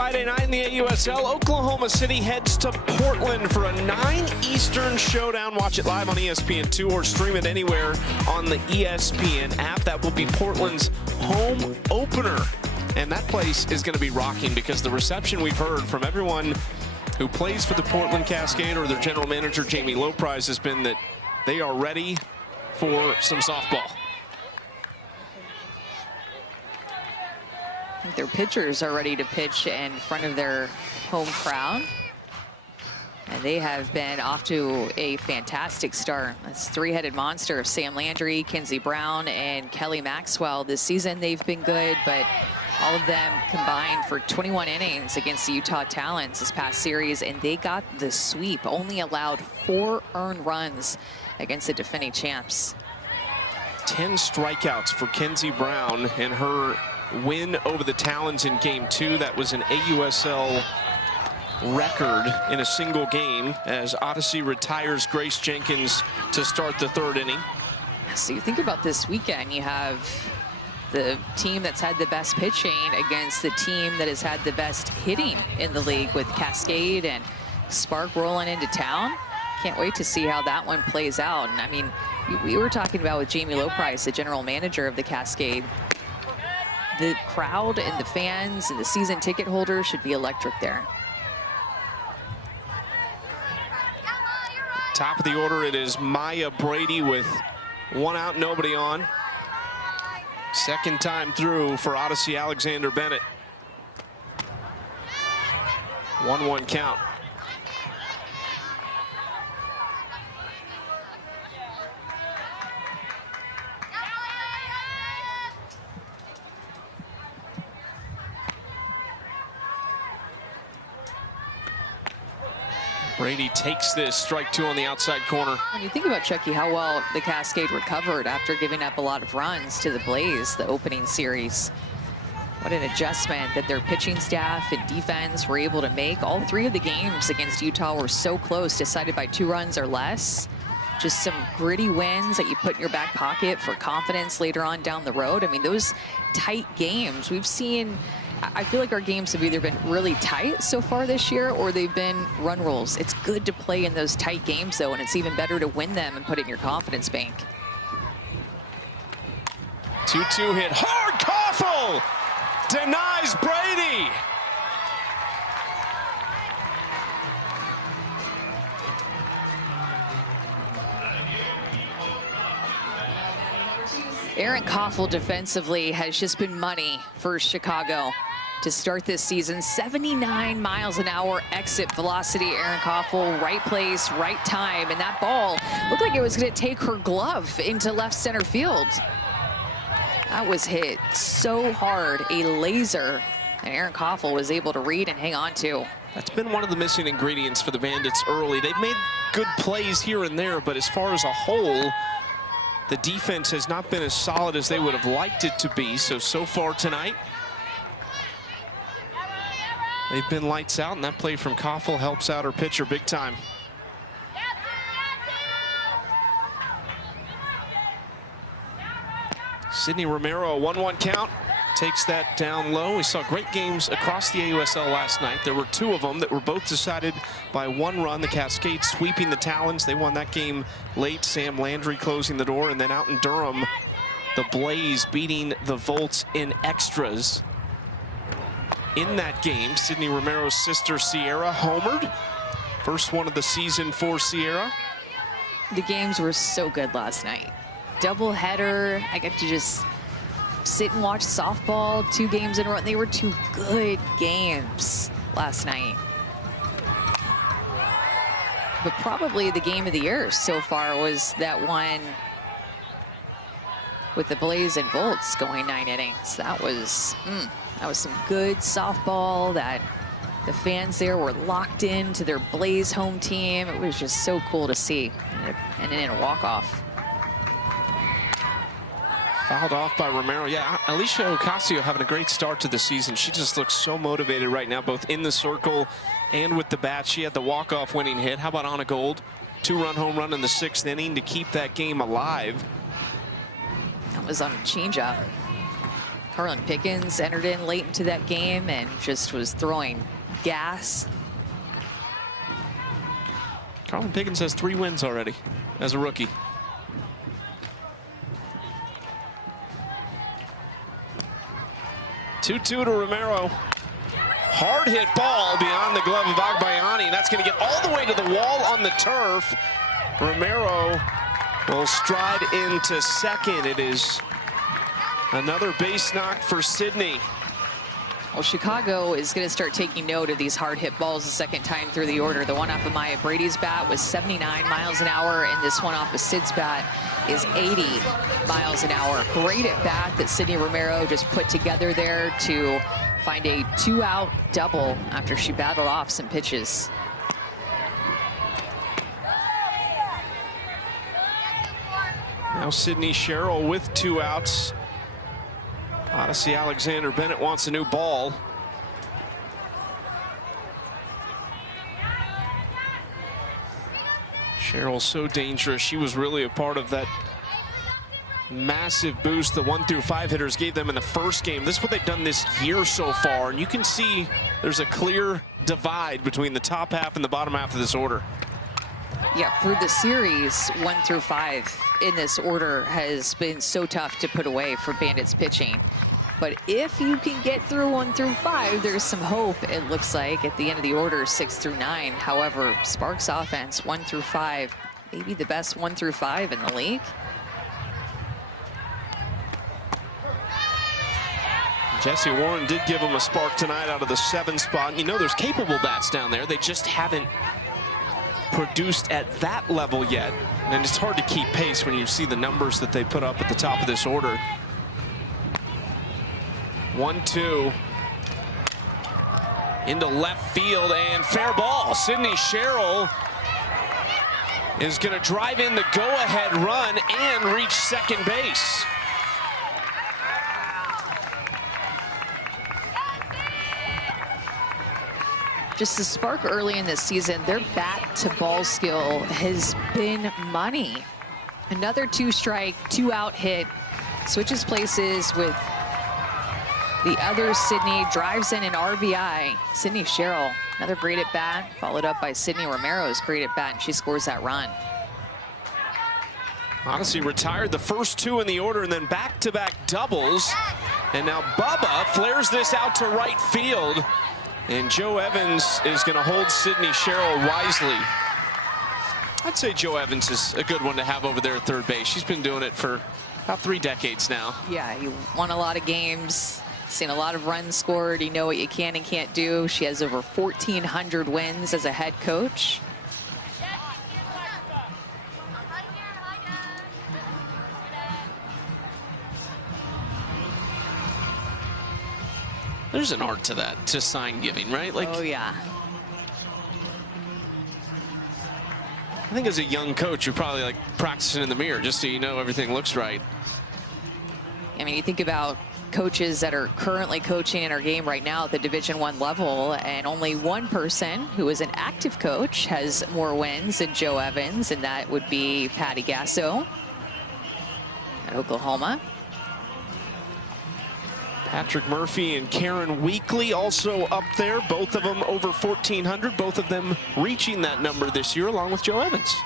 Friday night in the AUSL, Oklahoma City heads to Portland for a 9 Eastern showdown. Watch it live on ESPN2 or stream it anywhere on the ESPN app. That will be Portland's home opener. And that place is going to be rocking because the reception we've heard from everyone who plays for the Portland Cascade or their general manager, Jamie Loprise, has been that they are ready for some softball. I think their pitchers are ready to pitch in front of their home crowd. And they have been off to a fantastic start. This three-headed monster of Sam Landry, Kenzie Brown, and Kelly Maxwell. This season they've been good, but all of them combined for 21 innings against the Utah Talons this past series, and they got the sweep. Only allowed 4 earned runs against the defending champs. 10 strikeouts for Kenzie Brown in her win over the Talons in Game 2. That was an AUSL record in a single game as Odyssey retires Grace Jenkins to start the 3rd inning. So you think about this weekend, you have the team that's had the best pitching against the team that has had the best hitting in the league with Cascade and Spark rolling into town. Can't wait to see how that one plays out. And I mean, we were talking about with Jamie Loprise, the general manager of the Cascade, the crowd and the fans and the season ticket holders should be electric there. Top of the order, it is Maya Brady with 1 out, nobody on. Second time through for Odyssey Alexander Bennett. 1-1 count. Brady takes this, strike 2 on the outside corner. When you think about, Chucky, how well the Cascade recovered after giving up a lot of runs to the Blaze the opening series. What an adjustment that their pitching staff and defense were able to make. All 3 of the games against Utah were so close, decided by 2 runs or less. Just some gritty wins that you put in your back pocket for confidence later on down the road. I mean, those tight games we've seen, I feel like our games have either been really tight so far this year or they've been run rules. It's good to play in those tight games, though, and it's even better to win them and put it in your confidence bank. 2-2 hit hard. Koffel denies Brady. Aaron Koffel defensively has just been money for Chicago to start this season. 79 miles an hour exit velocity. Aaron Koffel, right place, right time. And that ball looked like it was going to take her glove into left center field. That was hit so hard, a laser. And Aaron Koffel was able to read and hang on to. That's been one of the missing ingredients for the Bandits early. They've made good plays here and there, but as far as a whole, the defense has not been as solid as they would have liked it to be. So far tonight, they've been lights out, and that play from Koffel helps out her pitcher big time. Sydney Romero, a 1-1 count, takes that down low. We saw great games across the AUSL last night. There were 2 of them that were both decided by 1 run. The Cascade sweeping the Talons. They won that game late. Sam Landry closing the door. And then out in Durham, the Blaze beating the Volts in extras. In that game, Sydney Romero's sister Sierra homered. First one of the season for Sierra. The games were so good last night. Double header. I got to just sit and watch softball 2 games in a row. They were 2 good games last night. But probably the game of the year so far was that one with the Blaze and Volts going 9 innings. That was some good softball. That the fans there were locked into their Blaze home team. It was just so cool to see. And in a walk-off. Fouled off by Romero. Yeah, Alicia Ocasio having a great start to the season. She just looks so motivated right now, both in the circle and with the bat. She had the walk-off winning hit. How about Anna Gold? 2-run home run in the 6th inning to keep that game alive. That was on a changeup. Carlin Pickens entered in late into that game and just was throwing gas. Carlin Pickens has 3 wins already as a rookie. Two-two to Romero. Hard hit ball beyond the glove of Agbayani. That's going to get all the way to the wall on the turf. Romero will stride into second. It is another base knock for Sydney. Well, Chicago is going to start taking note of these hard hit balls the second time through the order. The one off of Maya Brady's bat was 79 miles an hour, and this one off of Sid's bat is 80 miles an hour. Great at bat that Sydney Romero just put together there to find a 2-out double after she battled off some pitches. Now Sydney Sherrill with 2 outs. Odyssey Alexander Bennett wants a new ball. Sherrill's so dangerous. She was really a part of that massive boost the 1 through 5 hitters gave them in the first game. This is what they've done this year so far, and you can see there's a clear divide between the top half and the bottom half of this order. Yeah, through the series, 1 through 5 in this order has been so tough to put away for Bandits pitching. But if you can get through 1 through 5, there's some hope, it looks like, at the end of the order, 6 through 9. However, Sparks offense, 1 through 5, maybe the best 1 through 5 in the league. Jesse Warren did give him a spark tonight out of the 7 spot. You know, there's capable bats down there. They just haven't produced at that level yet. And it's hard to keep pace when you see the numbers that they put up at the top of this order. 1-2 into left field, and fair ball. Sydney Sherrill is going to drive in the go-ahead run and reach second base. Just the spark early in this season, their bat-to-ball skill has been money. Another 2-strike, 2-out hit, switches places with the other Sydney, drives in an RBI. Sydney Sherrill, another great at bat, followed up by Sydney Romero's great at bat, and she scores that run. Odyssey retired the first 2 in the order, and then back-to-back doubles. And now Bubba flares this out to right field. And Joe Evans is going to hold Sydney Sherrill wisely. I'd say Joe Evans is a good one to have over there at third base. She's been doing it for about 3 decades now. Yeah, he won a lot of games, seen a lot of runs scored. You know what you can and can't do. She has over 1,400 wins as a head coach. There's an art to that, to sign giving, right? Like, oh, yeah. I think as a young coach, you're probably like practicing in the mirror just so you know everything looks right. I mean, you think about coaches that are currently coaching in our game right now at the Division I level, and only one person who is an active coach has more wins than Joe Evans, and that would be Patty Gasso at Oklahoma. Patrick Murphy and Karen Weekly also up there, both of them over 1,400, both of them reaching that number this year along with Joe Evans.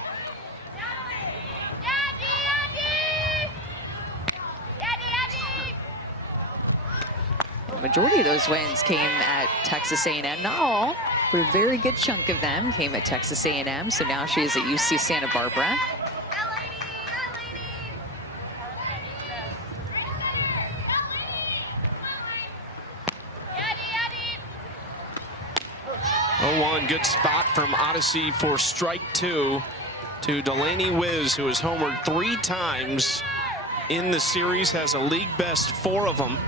The majority of those wins came at Texas A&M, not all, but a very good chunk of them came at Texas A&M, so now she is at UC Santa Barbara. One good spot from Odyssey for strike 2 to Delaney Wiz, who has homered 3 times in the series, has a league best 4 of them.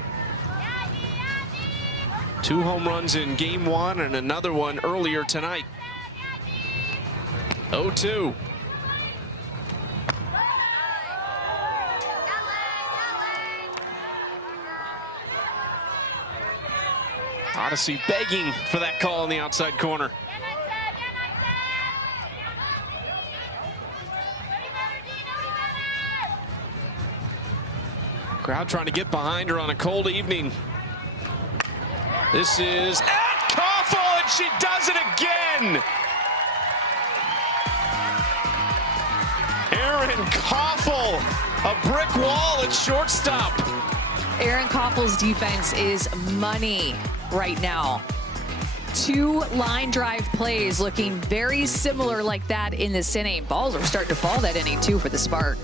2 home runs in game 1 and another one earlier tonight. 0-2. Odyssey begging for that call in the outside corner. Crowd trying to get behind her on a cold evening. This is at Koffel, and she does it again. Erin Koffel, a brick wall at shortstop. Erin Koffel's defense is money right now. 2 line drive plays looking very similar like that in this inning. Balls are starting to fall that inning too for the Spark.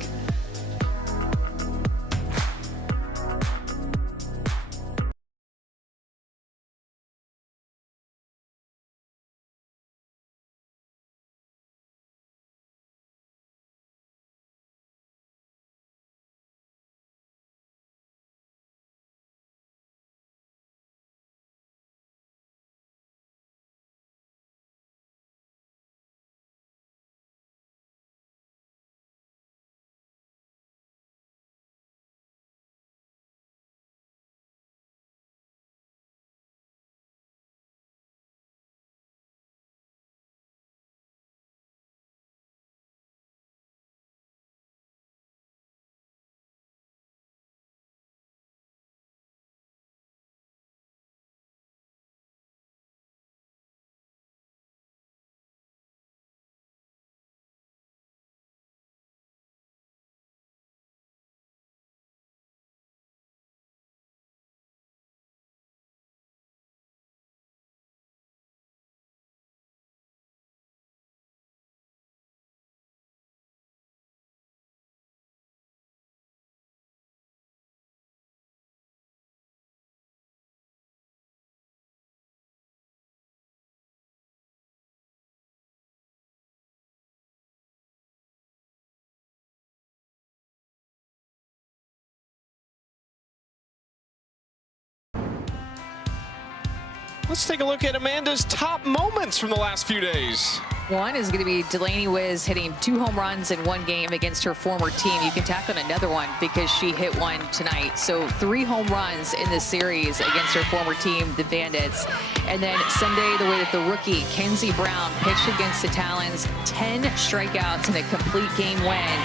Let's take a look at Amanda's top moments from the last few days. One is going to be Delaney Wiz hitting 2 home runs in 1 game against her former team. You can tack on another one because she hit 1 tonight. So 3 home runs in this series against her former team, the Bandits. And then Sunday, the way that the rookie, Kenzie Brown, pitched against the Talons, 10 strikeouts and a complete game win.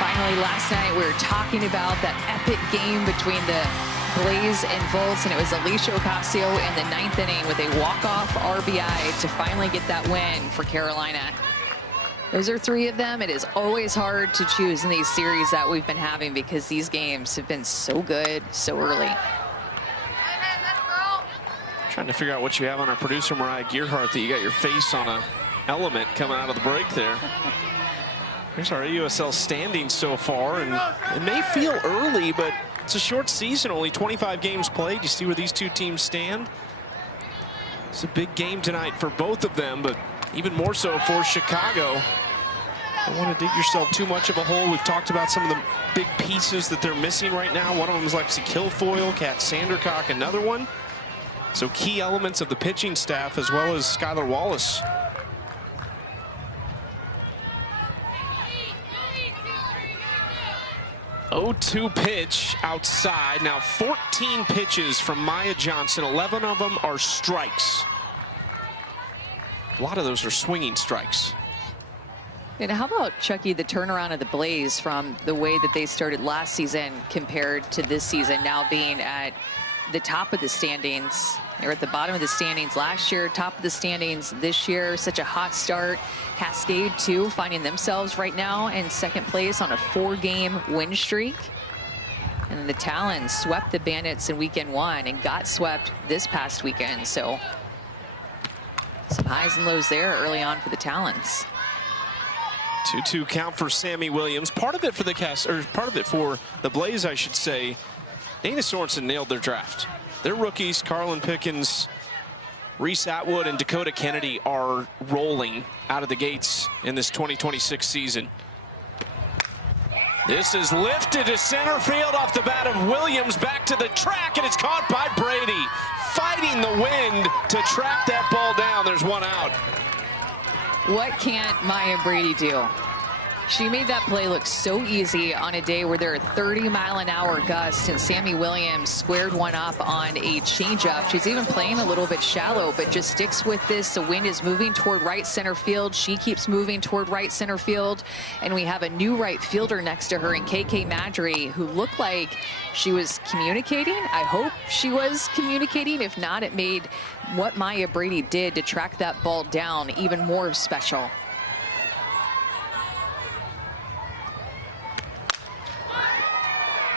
Finally, last night, we were talking about that epic game between the Blaze and Volts, and it was Alicia Ocasio in the 9th inning with a walk-off RBI to finally get that win for Carolina. Those are 3 of them. It is always hard to choose in these series that we've been having because these games have been so good so early. Trying to figure out what you have on our producer, Mariah Gearhart, that you got your face on a element coming out of the break there. Here's our AUSL standings so far, and it may feel early, but it's a short season, only 25 games played. You see where these 2 teams stand? It's a big game tonight for both of them, but even more so for Chicago. Don't want to dig yourself too much of a hole. We've talked about some of the big pieces that they're missing right now. One of them is Lexi Kilfoyle, Kat Sandercock, another one. So key elements of the pitching staff as well as Skylar Wallace. 0-2 pitch outside. Now 14 pitches from Maya Johnson. 11 of them are strikes. A lot of those are swinging strikes. And how about, Chucky, the turnaround of the Blaze from the way that they started last season compared to this season, now being at the top of the standings? They were at the bottom of the standings last year, top of the standings this year. Such a hot start. Cascade, too, finding themselves right now in 2nd place on a 4-game win streak. And then the Talons swept the Bandits in weekend 1 and got swept this past weekend. So some highs and lows there early on for the Talons. 2-2 count for Sammy Williams. Part of it for the Blaze, I should say. Dana Sorensen nailed their draft. Their rookies, Carlin Pickens, Reese Atwood, and Dakota Kennedy are rolling out of the gates in this 2026 season. This is lifted to center field off the bat of Williams, back to the track, and it's caught by Brady. Fighting the wind to track that ball down. There's 1 out. What can't Maya Brady do? She made that play look so easy on a day where there are 30-mile-an-hour gusts, and Sammy Williams squared one up on a changeup. She's even playing a little bit shallow, but just sticks with this. The wind is moving toward right center field. She keeps moving toward right center field, and we have a new right fielder next to her in KK Madry, who looked like she was communicating. I hope she was communicating. If not, it made what Maya Brady did to track that ball down even more special.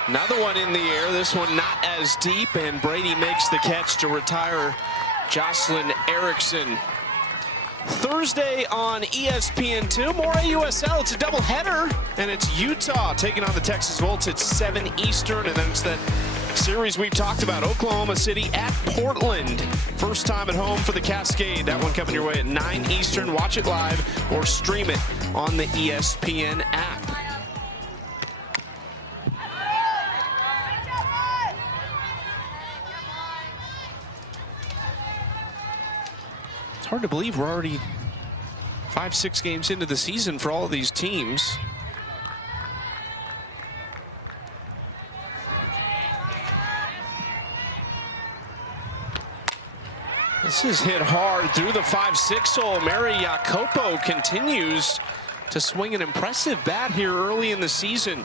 Another one in the air, this one not as deep, and Brady makes the catch to retire Jocelyn Erickson. Thursday on ESPN2, more AUSL. It's a doubleheader, and it's Utah taking on the Texas Volts at 7 Eastern, and then it's that series we've talked about, Oklahoma City at Portland. First time at home for the Cascade. That one coming your way at 9 Eastern. Watch it live or stream it on the ESPN app. It's hard to believe we're already 5-6 games into the season for all of these teams. This is hit hard through the 5-6 hole. Mary Jacopo continues to swing an impressive bat here early in the season.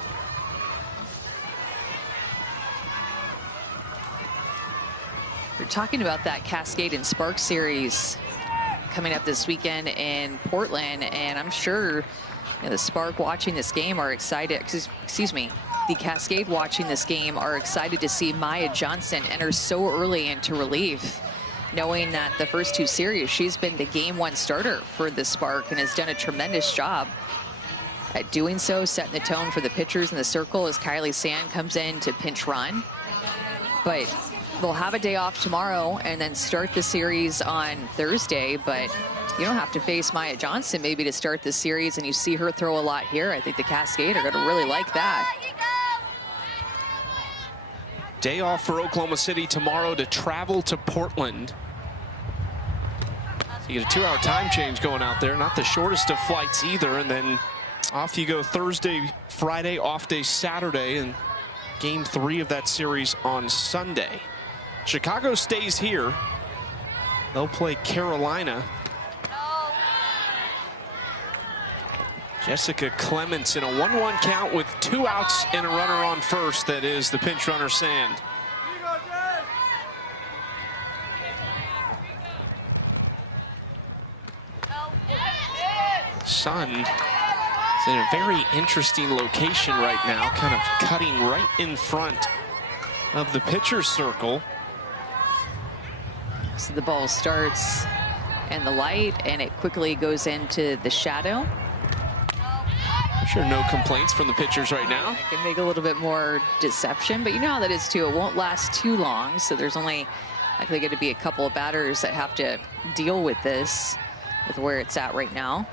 We're talking about that Cascade and Spark series coming up this weekend in Portland, and I'm sure the Spark watching this game are excited. Excuse me, the Cascade watching this game are excited to see Maya Johnson enter so early into relief, knowing that the first 2 series she's been the game 1 starter for the Spark and has done a tremendous job at doing so, setting the tone for the pitchers in the circle as Kylie Sand comes in to pinch run. But they'll have a day off tomorrow and then start the series on Thursday, but you don't have to face Maya Johnson maybe to start the series, and you see her throw a lot here. I think the Cascade are going to really like that. Day off for Oklahoma City tomorrow to travel to Portland. So you get a 2-hour time change going out there, not the shortest of flights either, and then off you go Thursday, Friday, off day Saturday, and game 3 of that series on Sunday. Chicago stays here. They'll play Carolina. Jessica Clements in a 1-1 count with 2 outs and a runner on first. That is the pinch runner, Sand. Sun is in a very interesting location right now, kind of cutting right in front of the pitcher's circle. So the ball starts in the light, and it quickly goes into the shadow. I'm sure no complaints from the pitchers right now. It can make a little bit more deception, but you know how that is too. It won't last too long, so there's only likely going to be a couple of batters that have to deal with this, with where it's at right now.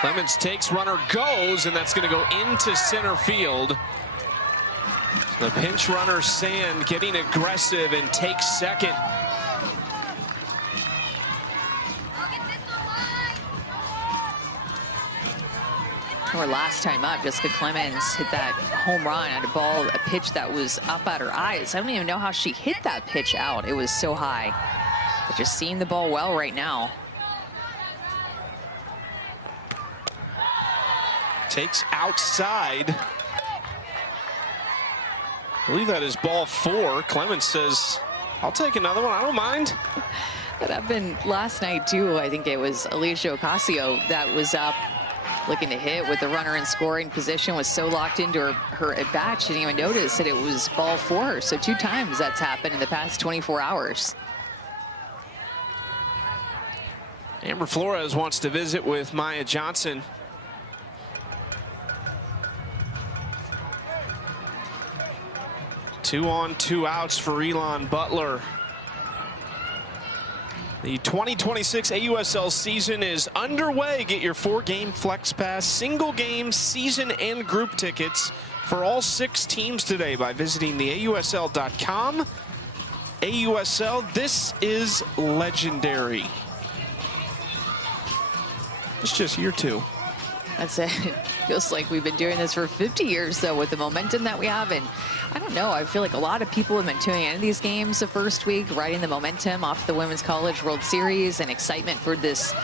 Clemens takes, runner goes, and that's going to go into center field. The pinch runner, Sand, getting aggressive and takes second. Or last time up, Jessica Clemens hit that home run at a pitch that was up at her eyes. I don't even know how she hit that pitch out. It was so high. But just seeing the ball well right now. Takes outside. I believe that is ball 4. Clemens says, I'll take another one, I don't mind. That happened last night too. I think it was Alicia Ocasio that was up looking to hit with the runner in scoring position, was so locked into her at bat, she didn't even notice that it was ball 4. So 2 times that's happened in the past 24 hours. Amber Flores wants to visit with Maya Johnson. Two on, 2 outs for Elon Butler. The 2026 AUSL season is underway. Get your 4-game Flex Pass, single game, season, and group tickets for all 6 teams today by visiting the AUSL.com. AUSL, this is legendary. It's just year 2. That's it. Feels like we've been doing this for 50 years, though, with the momentum that we have. And I don't know, I feel like a lot of people have been tuning into these games the first week, riding the momentum off the Women's College World Series and excitement for this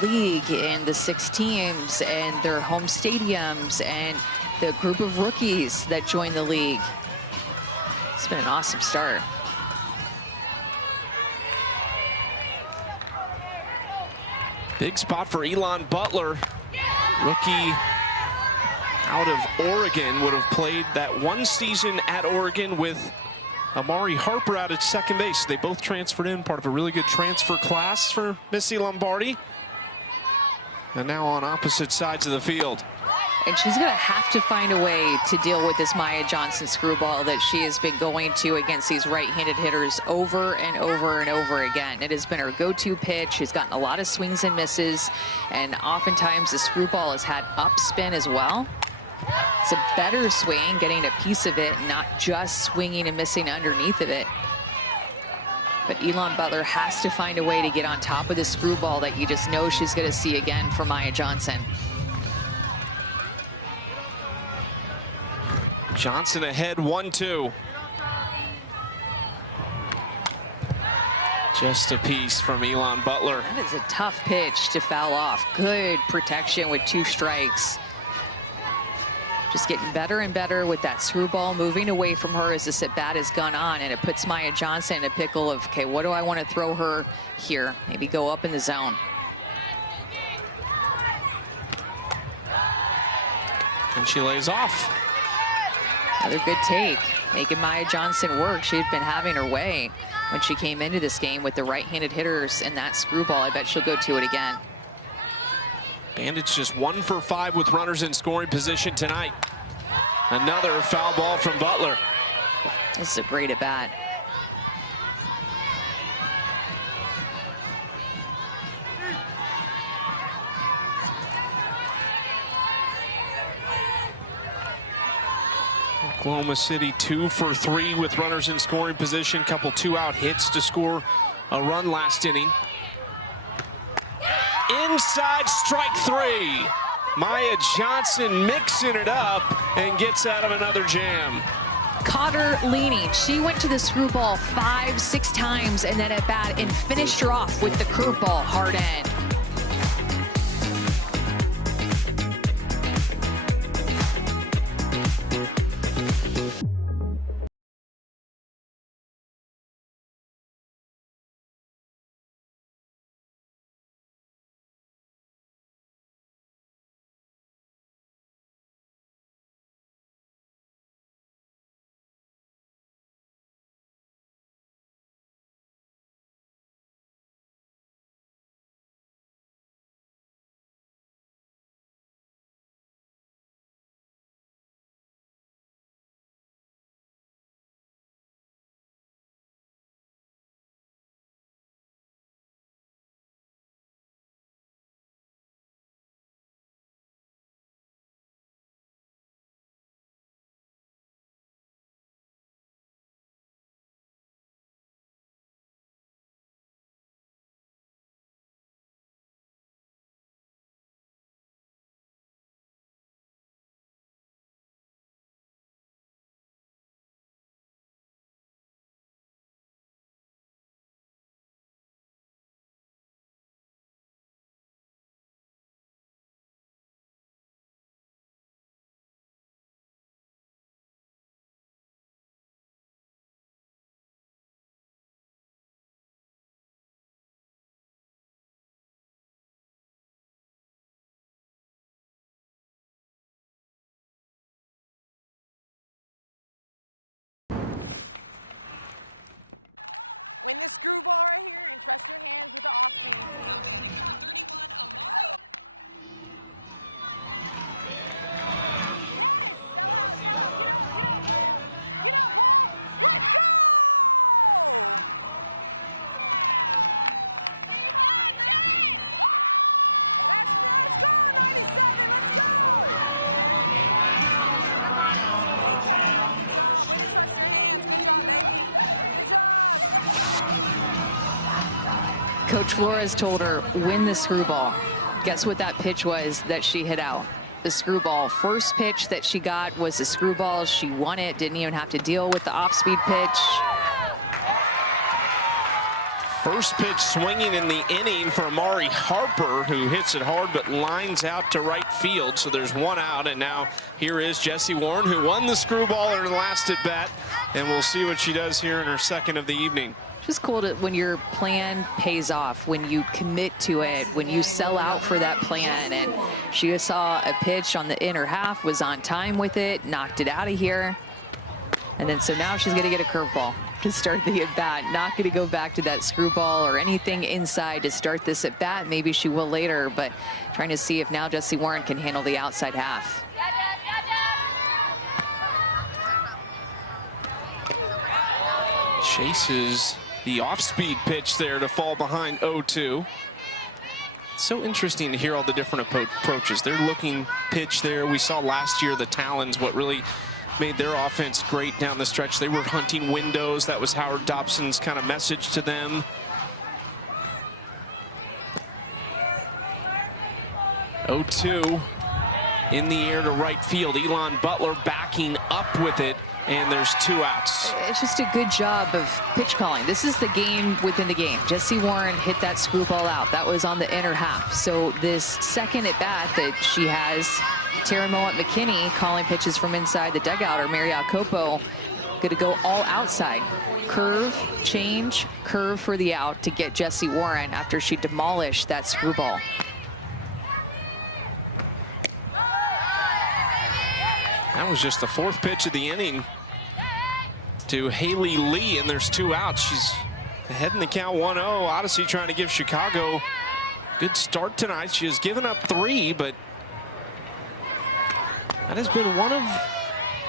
league and the 6 teams and their home stadiums and the group of rookies that joined the league. It's been an awesome start. Big spot for Elon Butler. Rookie out of Oregon, would have played that 1 season at Oregon with Amari Harper out at second base. They both transferred in, part of a really good transfer class for Missy Lombardi. And now on opposite sides of the field. And she's going to have to find a way to deal with this Maya Johnson screwball that she has been going to against these right-handed hitters over and over and over again. It has been her go-to pitch. She's gotten a lot of swings and misses, and oftentimes the screwball has had upspin as well. It's a better swing, getting a piece of it, not just swinging and missing underneath of it. But Elon Butler has to find a way to get on top of the screwball that you just know she's going to see again from Maya Johnson. Johnson ahead 1-2. Just a piece from Elon Butler. That is a tough pitch to foul off. Good protection with 2 strikes. Just getting better and better with that screwball, moving away from her as this at-bat has gone on, and it puts Maya Johnson in a pickle of, okay, what do I want to throw her here? Maybe go up in the zone. And she lays off. Another good take, making Maya Johnson work. She had been having her way when she came into this game with the right-handed hitters and that screwball. I bet she'll go to it again. Bandits just 1 for 5 with runners in scoring position tonight. Another foul ball from Butler. This is a great at-bat. Oklahoma City 2 for 3 with runners in scoring position. Couple 2-out hits to score a run last inning. Inside strike 3. Maya Johnson mixing it up and gets out of another jam. Caught her leaning. She went to the screwball 5-6 times and then at bat and finished her off with the curveball hard end. Coach Flores told her, win the screwball. Guess what that pitch was that she hit out? The screwball. First pitch that she got was a screwball. She won it, didn't even have to deal with the off-speed pitch. First pitch swinging in the inning for Amari Harper, who hits it hard but lines out to right field. So there's one out, and now here is Jessie Warren, who won the screwball in her last at bat, and we'll see what she does here in her second of the evening. Just cool to, when your plan pays off, when you commit to it, when you sell out for that plan. And she saw a pitch on the inner half, was on time with it, knocked it out of here. And then so now she's going to get a curveball to start the at-bat. Not going to go back to that screwball or anything inside to start this at-bat. Maybe she will later, but trying to see if now Jessie Warren can handle the outside half. Chases the off-speed pitch there to fall behind 0-2. So interesting to hear all the different approaches. They're looking pitch there. We saw last year the Talons, what really made their offense great down the stretch. They were hunting windows. That was Howard Dobson's kind of message to them. 0-2 in the air to right field. Elon Butler backing up with it, and there's two outs. It's just a good job of pitch calling. This is the game within the game. Jessie Warren hit that screwball out. That was on the inner half. So this second at bat that she has, Tara Mowat McKinney calling pitches from inside the dugout, or Marriott Copo, going to go all outside. Curve, change, curve for the out to get Jessie Warren after she demolished that screwball. That was just the fourth pitch of the inning to Haley Lee, and there's two outs. She's ahead in the count 1-0. Odyssey trying to give Chicago a good start tonight. She has given up 3, but that has been one of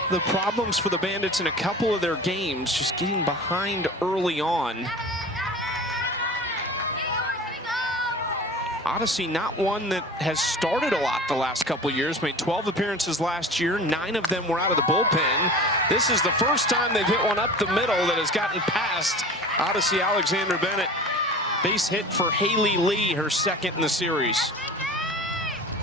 the problems for the Bandits in a couple of their games, just getting behind early on. Odyssey, not one that has started a lot the last couple of years, made 12 appearances last year. 9 of them were out of the bullpen. This is the first time they've hit one up the middle that has gotten past Odyssey Alexander Bennett. Base hit for Haley Lee, her second in the series.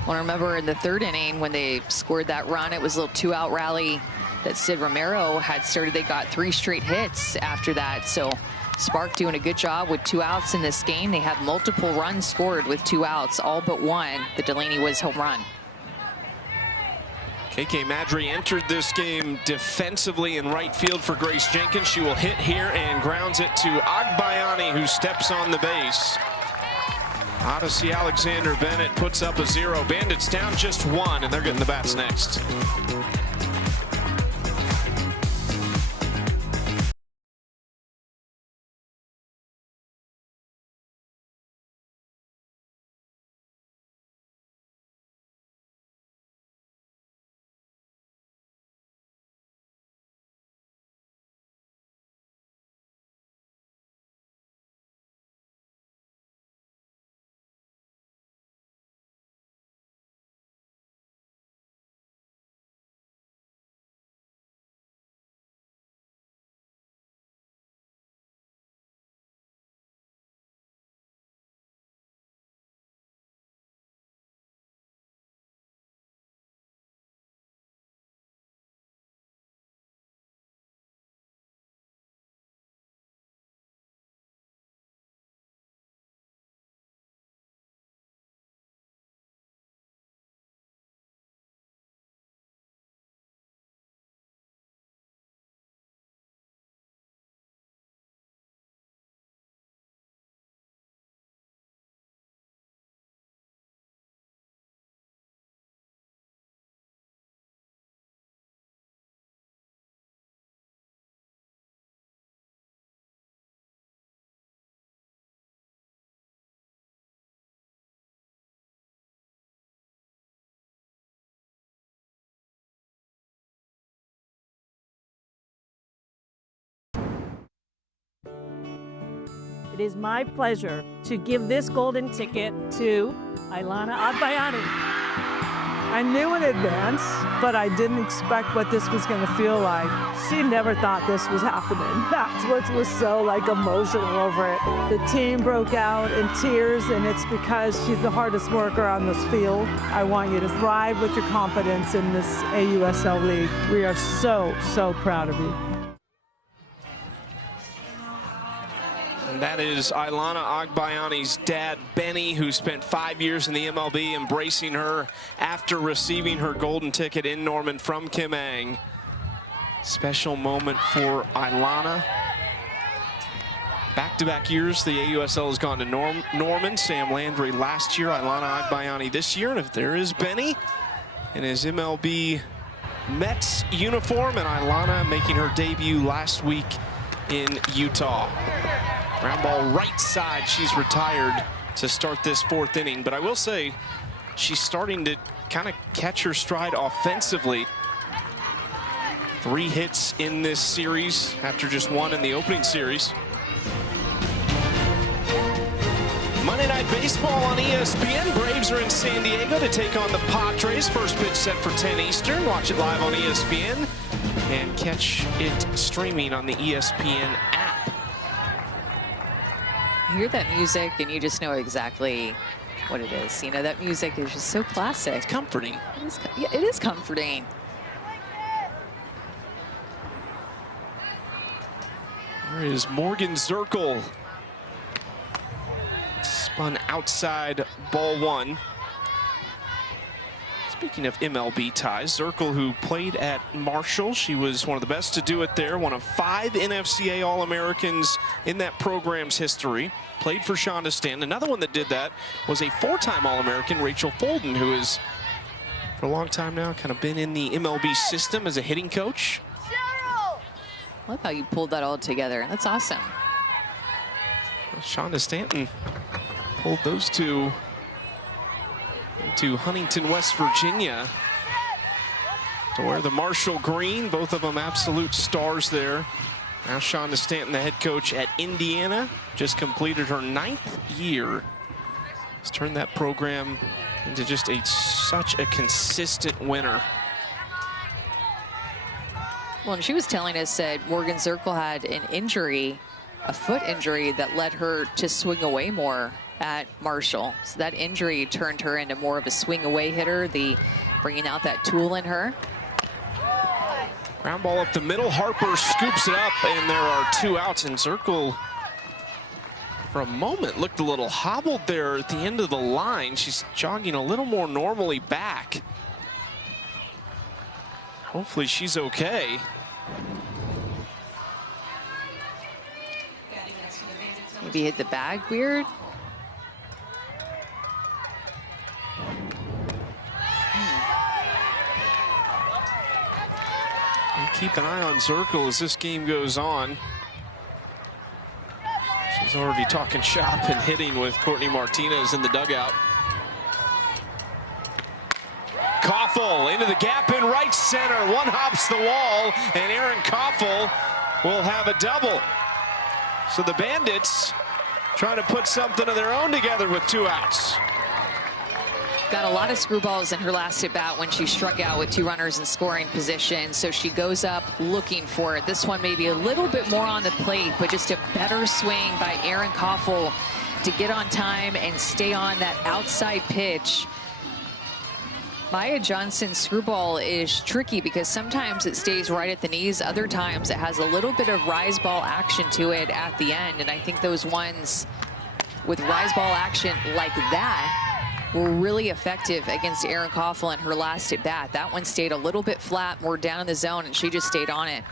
Well, I remember in the third inning when they scored that run, it was a little 2-out rally that Sid Romero had started. They got 3 straight hits after that. So Spark doing a good job with 2 outs in this game. They had multiple runs scored with 2 outs, all but one. The Delaney was home run. KK Madry entered this game defensively in right field for Grace Jenkins. She will hit here and grounds it to Agbayani, who steps on the base. Odyssey Alexander Bennett puts up a 0. Bandits down just 1, and they're getting the bats next. It is my pleasure to give this golden ticket to Ailana Agbayani. I knew in advance, but I didn't expect what this was going to feel like. She never thought this was happening. That's what was so emotional over it. The team broke out in tears, and it's because she's the hardest worker on this field. I want you to thrive with your confidence in this AUSL league. We are so, so proud of you. And that is Ailana Agbayani's dad, Benny, who spent 5 years in the MLB, embracing her after receiving her golden ticket in Norman from Kim Ang. Special moment for Ailana. Back-to-back years, the AUSL has gone to Norman. Sam Landry last year, Ailana Agbayani this year. And if there is Benny in his MLB Mets uniform, and Ailana making her debut last week in Utah. Ground ball right side. She's retired to start this fourth inning. But I will say, she's starting to kind of catch her stride offensively. 3 hits in this series after just 1 in the opening series. Monday Night Baseball on ESPN. Braves are in San Diego to take on the Padres. First pitch set for 10 Eastern. Watch it live on ESPN and catch it streaming on the ESPN app. You hear that music and you just know exactly what it is. You know, that music is just so classic. It's comforting. It is comforting. There is Morgan Zirkle. Spun outside, ball 1. Speaking of MLB ties, Zirkle, who played at Marshall, she was one of the best to do it there, one of 5 NFCA All-Americans in that program's history. Played for Shonda Stanton. Another one that did that was a 4-time All-American, Rachel Folden, who is, for a long time now, kind of been in the MLB system as a hitting coach. I love how you pulled that all together. That's awesome. Shonda Stanton pulled those two into Huntington, West Virginia to wear the Marshall green. Both of them absolute stars there. Now Shonda Stanton, the head coach at Indiana, just completed her 9th year. Has turned that program into just such a consistent winner. Well, and she was telling us that Morgan Zirkle had an injury, a foot injury that led her to swing away more at Marshall. So that injury turned her into more of a swing away hitter, bringing out that tool in her. Ground ball up the middle. Harper scoops it up, and there are 2 outs. And Zirkle, for a moment, looked a little hobbled there at the end of the line. She's jogging a little more normally back. Hopefully she's okay. Maybe hit the bag weird. Keep an eye on Zirkle as this game goes on. She's already talking shop and hitting with Courtney Martinez in the dugout. Koffel into the gap in right center. One hops the wall, and Aaron Koffel will have a double. So the Bandits trying to put something of their own together with 2 outs. Got a lot of screwballs in her last at bat when she struck out with 2 runners in scoring position. So she goes up looking for it. This one maybe a little bit more on the plate, but just a better swing by Aaron Koffel to get on time and stay on that outside pitch. Maya Johnson's screwball is tricky because sometimes it stays right at the knees. Other times it has a little bit of rise ball action to it at the end. And I think those ones with rise ball action like that were really effective against Aaron Koffel in her last at bat. That one stayed a little bit flat, more down in the zone, and she just stayed on it.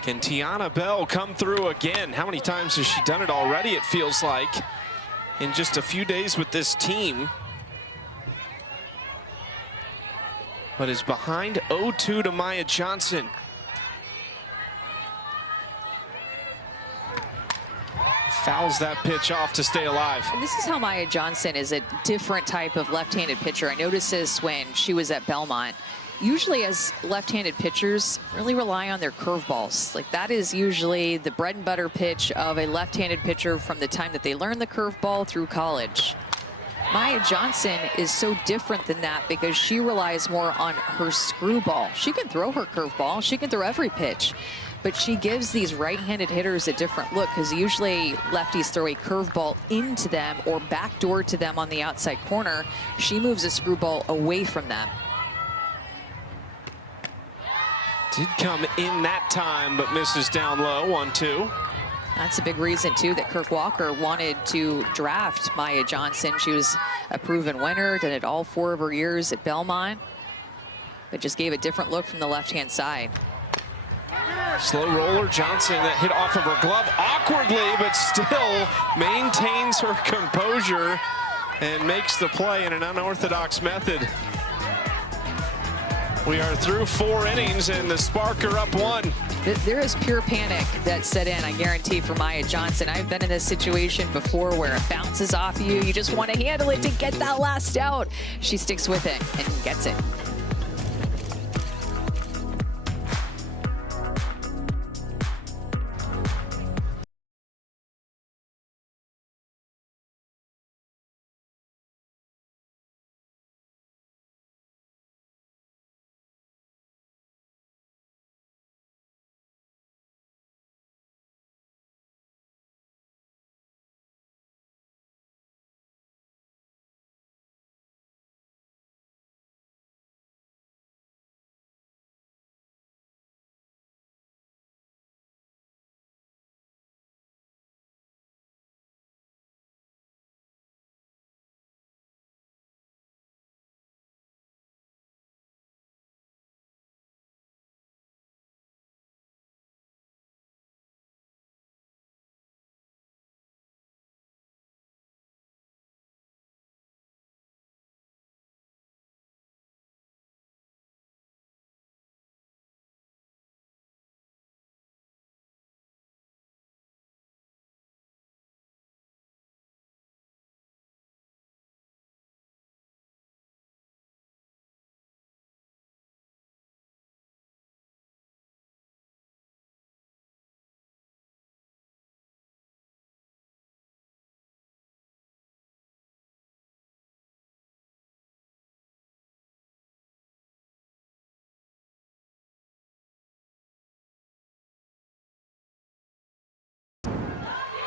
Can Tiana Bell come through again? How many times has she done it already, it feels like, in just a few days with this team? But is behind 0-2 to Maya Johnson. Fouls that pitch off to stay alive. And this is how Maya Johnson is a different type of left-handed pitcher. I noticed this when she was at Belmont. Usually as left-handed pitchers really rely on their curveballs. Like that is usually the bread and butter pitch of a left-handed pitcher from the time that they learn the curveball through college. Maya Johnson is so different than that because she relies more on her screwball. She can throw her curveball. She can throw every pitch. But she gives these right-handed hitters a different look because usually lefties throw a curveball into them or backdoor to them on the outside corner. She moves a screwball away from them. Did come in that time, but misses down low, 1-2. That's a big reason, too, that Kirk Walker wanted to draft Maya Johnson. She was a proven winner, did it all 4 of her years at Belmont, but just gave a different look from the left-hand side. Slow roller, Johnson that hit off of her glove awkwardly, but still maintains her composure and makes the play in an unorthodox method. We are through 4 innings, and the Spark are up 1. There is pure panic that set in, I guarantee, for Maya Johnson. I've been in this situation before where it bounces off you. You just want to handle it to get that last out. She sticks with it and gets it.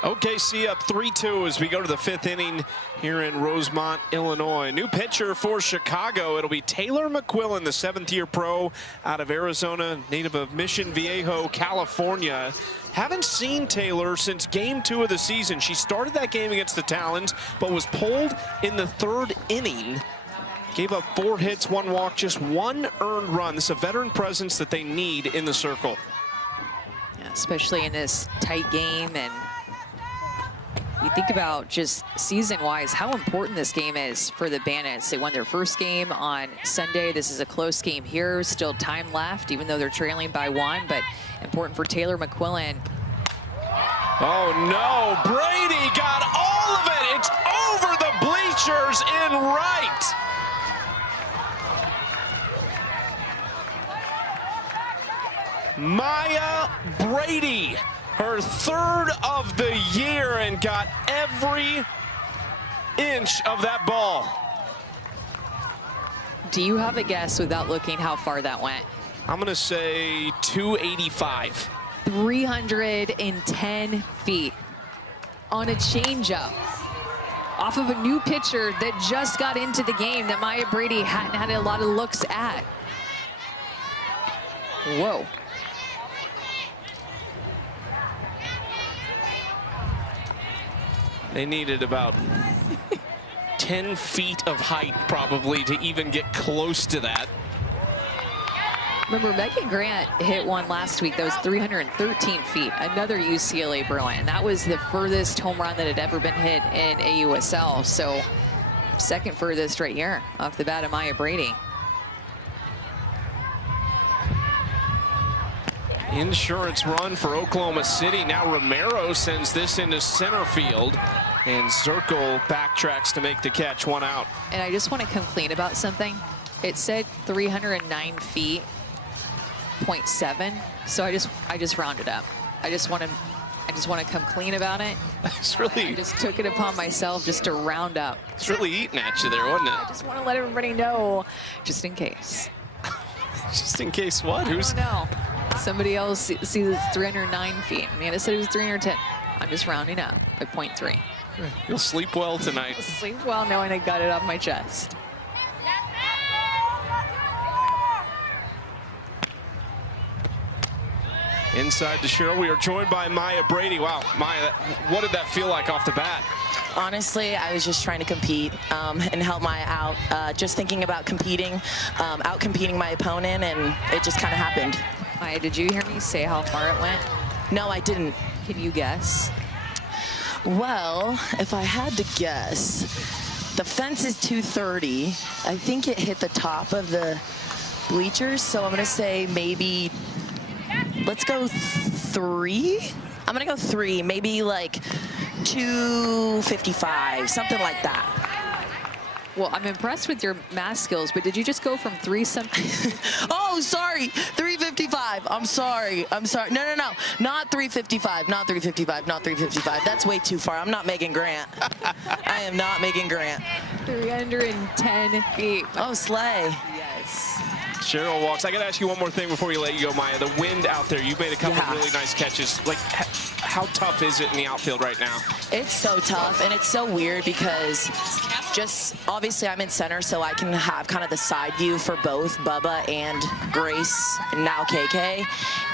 OKC up 3-2 as we go to the 5th inning here in Rosemont, Illinois. New pitcher for Chicago. It'll be Taylor McQuillan, the 7th-year pro out of Arizona, native of Mission Viejo, California. Haven't seen Taylor since game 2 of the season. She started that game against the Talons, but was pulled in the 3rd inning. Gave up 4 hits, 1 walk, just 1 earned run. This is a veteran presence that they need in the circle. Yeah, especially in this tight game. And you think about just season-wise how important this game is for the Bandits. They won their first game on Sunday. This is a close game here. Still time left, even though they're trailing by 1. But important for Taylor McQuillan. Oh, no. Brady got all of it. It's over the bleachers in right. Maya Brady, her 3rd of the year, and got every inch of that ball. Do you have a guess without looking how far that went? I'm going to say 285. 310 feet on a changeup off of a new pitcher that just got into the game that Maya Brady hadn't had a lot of looks at. Whoa. They needed about 10 feet of height probably to even get close to that. Remember, Megan Grant hit one last week that was 313 feet, another UCLA Bruin. And that was the furthest home run that had ever been hit in AUSL. So 2nd furthest right here off the bat of Maya Brady. Insurance run for Oklahoma City. Now Romero sends this into center field, and Zirkle backtracks to make the catch, 1 out. And I just want to come clean about something. It said 309 feet, 0.7. So I just rounded up. I I just want to come clean about it. It's I really, just took it upon myself just to round up. it's really eating at you there, wasn't I it? just want to let everybody know, just in case. Just in case what? I don't know. Somebody else sees it's 309 feet. Amanda said it was 310. I'm just rounding up at 0.3. You'll sleep well tonight. Sleep well knowing I got it off my chest. Inside to Cheryl, we are joined by Maya Brady. Wow, Maya, what did that feel like off the bat? Honestly, I was just trying to compete and help Maya out. Just thinking about competing, out-competing my opponent, and it just kind of happened. Maya, did you hear me say how far it went? No, I didn't. Can you guess? Well, if I had to guess, the fence is 230. I think it hit the top of the bleachers, so I'm going to say maybe, let's go 3? I'm going to go 3, maybe like 255, something like that. Well, I'm impressed with your math skills, but did you just go from 3 something? Oh, sorry, 355. I'm sorry. No, not 355. Not 355. Not 355. That's way too far. I'm not Megan Grant. I am not Megan Grant. 310 feet. Oh, slay. Yes. Cheryl walks. I got to ask you one more thing before we let you go, Maya. The wind out there, you've made a couple of really nice catches. Like, how tough is it in the outfield right now? It's so tough, and it's so weird because just obviously I'm in center, so I can have kind of the side view for both Bubba and Grace, and now KK.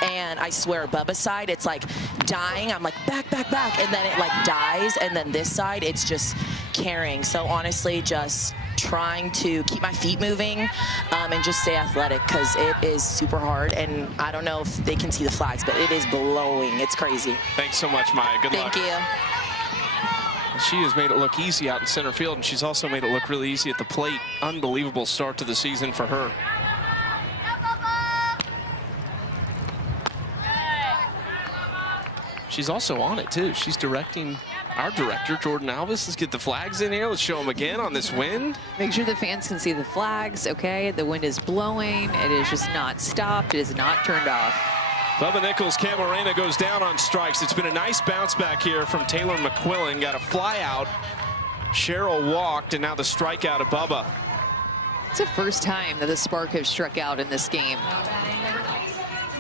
And I swear, Bubba's side, it's like dying. I'm like, back, back, back. And then it like dies. And then this side, it's just carrying. So honestly, just trying to keep my feet moving and just stay athletic because it is super hard. And I don't know if they can see the flags, but it is blowing. It's crazy. Thanks so much, Maya. Good luck. Thank you. She has made it look easy out in center field, and she's also made it look really easy at the plate. Unbelievable start to the season for her. She's also on it, too. She's directing our director, Jordan Alvis. Let's get the flags in here. Let's show them again on this wind. Make sure the fans can see the flags, okay? The wind is blowing. It is just not stopped. It is not turned off. Bubba Nichols, Camarena goes down on strikes. It's been a nice bounce back here from Taylor McQuillan. Got a fly out. Cheryl walked, and now the strikeout of Bubba. It's the first time that the Spark have struck out in this game.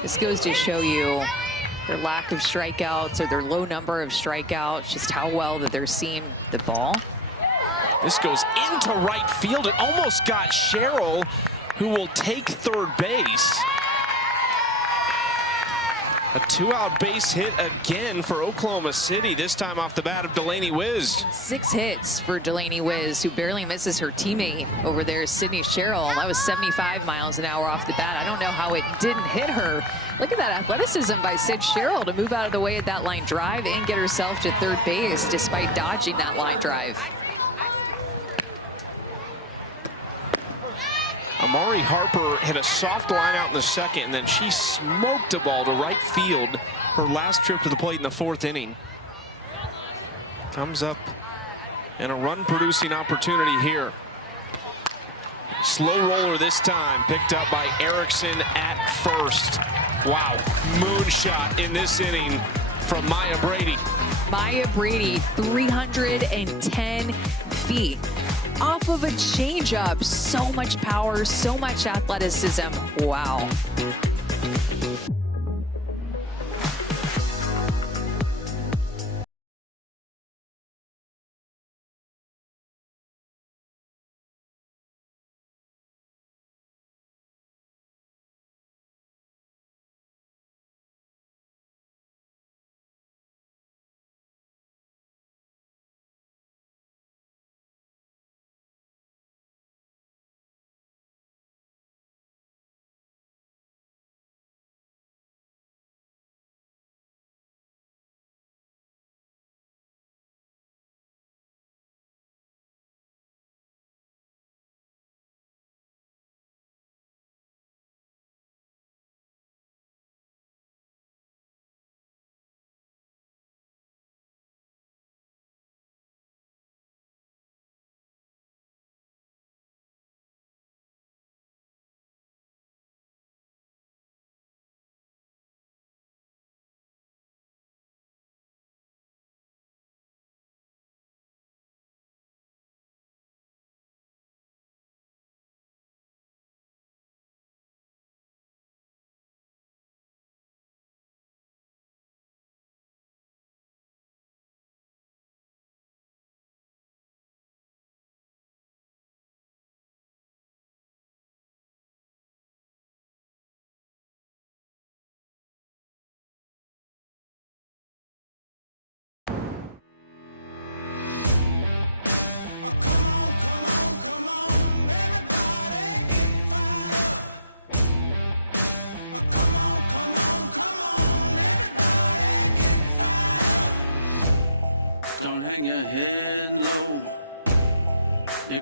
This goes to show you their lack of strikeouts or their low number of strikeouts, just how well that they're seeing the ball. This goes into right field. It almost got Cheryl, who will take third base. A 2-out base hit again for Oklahoma City, this time off the bat of Delaney Wiz. 6 hits for Delaney Wiz, who barely misses her teammate over there, Sydney Sherrill. That was 75 miles an hour off the bat. I don't know how it didn't hit her. Look at that athleticism by Sid Sherrill to move out of the way of that line drive and get herself to third base despite dodging that line drive. Amari Harper hit a soft line out in the second, and then she smoked a ball to right field her last trip to the plate in the 4th inning. Comes up and a run-producing opportunity here. Slow roller this time, picked up by Erickson at first. Wow, moonshot in this inning from Maya Brady. Maya Brady, 310 feet. Off of a changeup, so much power, so much athleticism. Wow.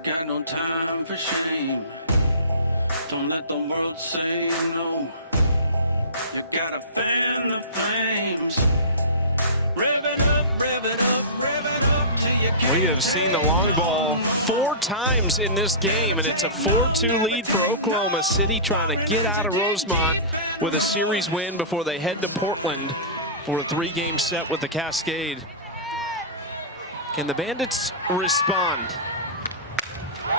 got no time for shame. Don't let the world say no. You gotta fan the flames. Rev it up, rev it up, rev it up till you can't. We have seen the long ball 4 times in this game, and it's a 4-2 lead for Oklahoma City, trying to get out of Rosemont with a series win before they head to Portland for a 3-game set with the Cascade. Can the Bandits respond?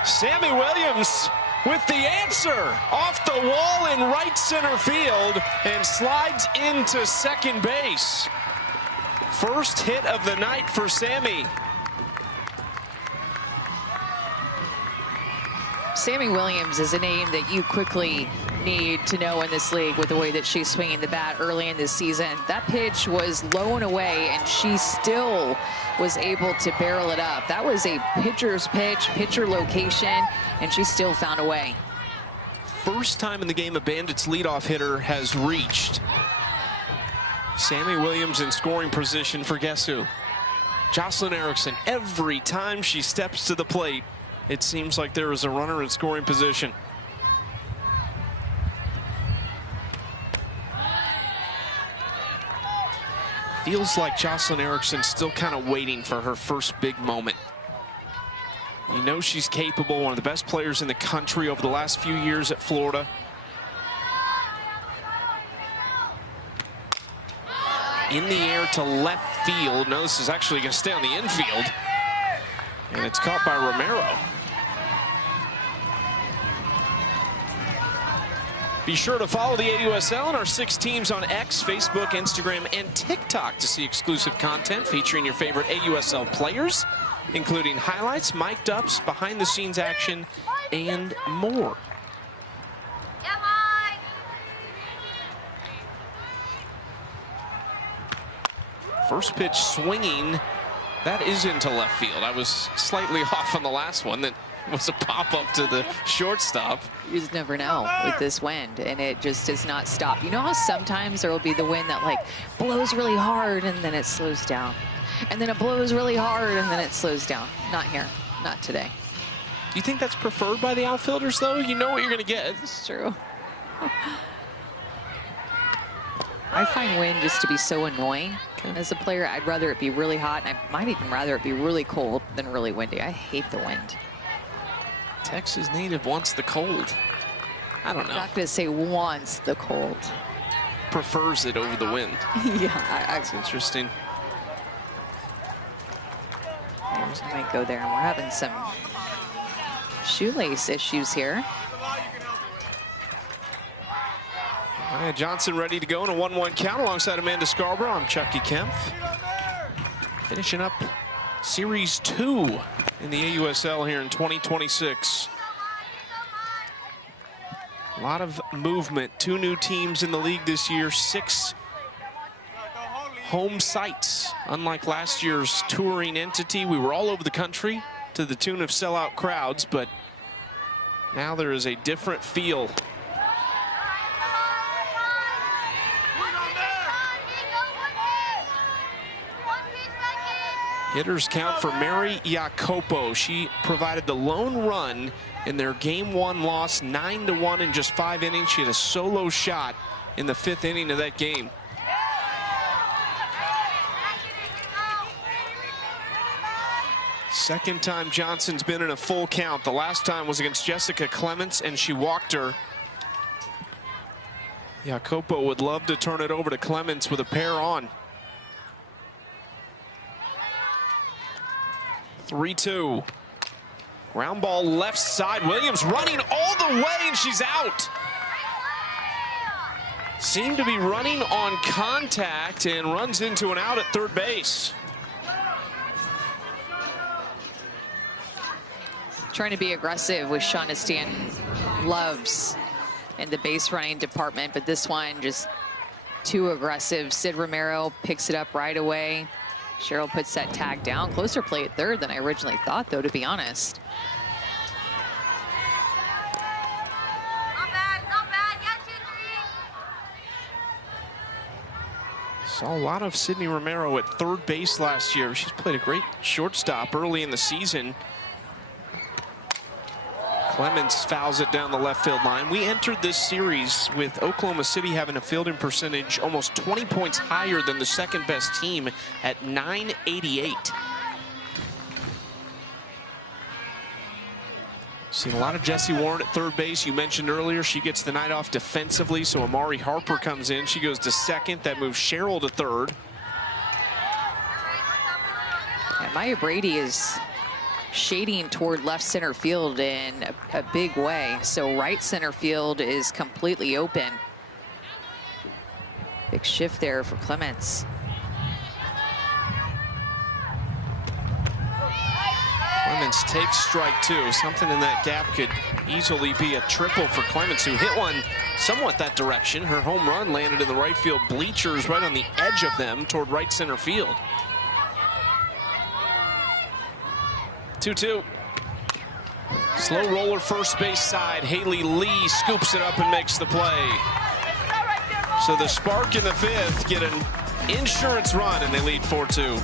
Sammy Williams with the answer off the wall in right center field and slides into second base. First hit of the night for Sammy. Sammy Williams is a name that you quickly need to know in this league with the way that she's swinging the bat early in this season. That pitch was low and away, and she still was able to barrel it up. That was a pitcher's pitch, pitcher location, and she still found a way. First time in the game a Bandits leadoff hitter has reached. Sammy Williams in scoring position for guess who? Jocelyn Erickson. Every time she steps to the plate, it seems like there is a runner in scoring position. Feels like Jocelyn Erickson's still kind of waiting for her first big moment. You know she's capable, one of the best players in the country over the last few years at Florida. In the air to left field. No, this is actually going to stay on the infield. And it's caught by Romero. Be sure to follow the AUSL and our 6 teams on X, Facebook, Instagram, and TikTok to see exclusive content featuring your favorite AUSL players, including highlights, mic'd ups, behind-the-scenes action, and more. First pitch swinging. That is into left field. I was slightly off on the last one. That was a pop-up to the shortstop. You just never know with this wind, and it just does not stop. You know how sometimes there will be the wind that like blows really hard and then it slows down, and then it blows really hard and then it slows down. Not here, not today. Do you think that's preferred by the outfielders, though? You know what you're going to get. It's true. I find wind just to be so annoying. As a player, I'd rather it be really hot, and I might even rather it be really cold than really windy. I hate the wind. Texas native wants the cold. I don't know. I'm not going to say wants the cold. Prefers it over the wind. Yeah, that's interesting. I might go there, and we're having some shoelace issues here. Johnson ready to go in a 1-1 count alongside Amanda Scarborough. I'm Chucky Kempf. Finishing up Series 2 in the AUSL here in 2026. A lot of movement. 2 new teams in the league this year. 6 home sites. Unlike last year's touring entity, we were all over the country to the tune of sellout crowds, but now there is a different feel. Hitters count for Mary Jacopo. She provided the lone run in their Game 1 loss, 9-1 in just 5 innings. She had a solo shot in the 5th inning of that game. Second time Johnson's been in a full count. The last time was against Jessica Clements, and she walked her. Jacopo would love to turn it over to Clements with a pair on. 3-2. Ground ball left side. Williams running all the way, and she's out. Seemed to be running on contact and runs into an out at third base. Trying to be aggressive with Shauna Stanton loves in the base running department, but this one just too aggressive. Sid Romero picks it up right away. Cheryl puts that tag down. Closer play at third than I originally thought, though, to be honest. Not bad. Yeah, 2-3. Saw a lot of Sydney Romero at third base last year. She's played a great shortstop early in the season. Clements fouls it down the left field line. We entered this series with Oklahoma City having a fielding percentage almost 20 points higher than the second best team at .988. Seen a lot of Jessie Warren at third base. You mentioned earlier she gets the night off defensively, so Amari Harper comes in. She goes to second. That moves Cheryl to third. And Maya Brady is shading toward left center field in a big way. So right center field is completely open. Big shift there for Clements. Clements takes strike two. Something in that gap could easily be a triple for Clements, who hit one somewhat that direction. Her home run landed in the right field bleachers right on the edge of them toward right center field. 2-2. Slow roller first base side. Haley Lee scoops it up and makes the play. So the Spark in the fifth get an insurance run and they lead 4-2.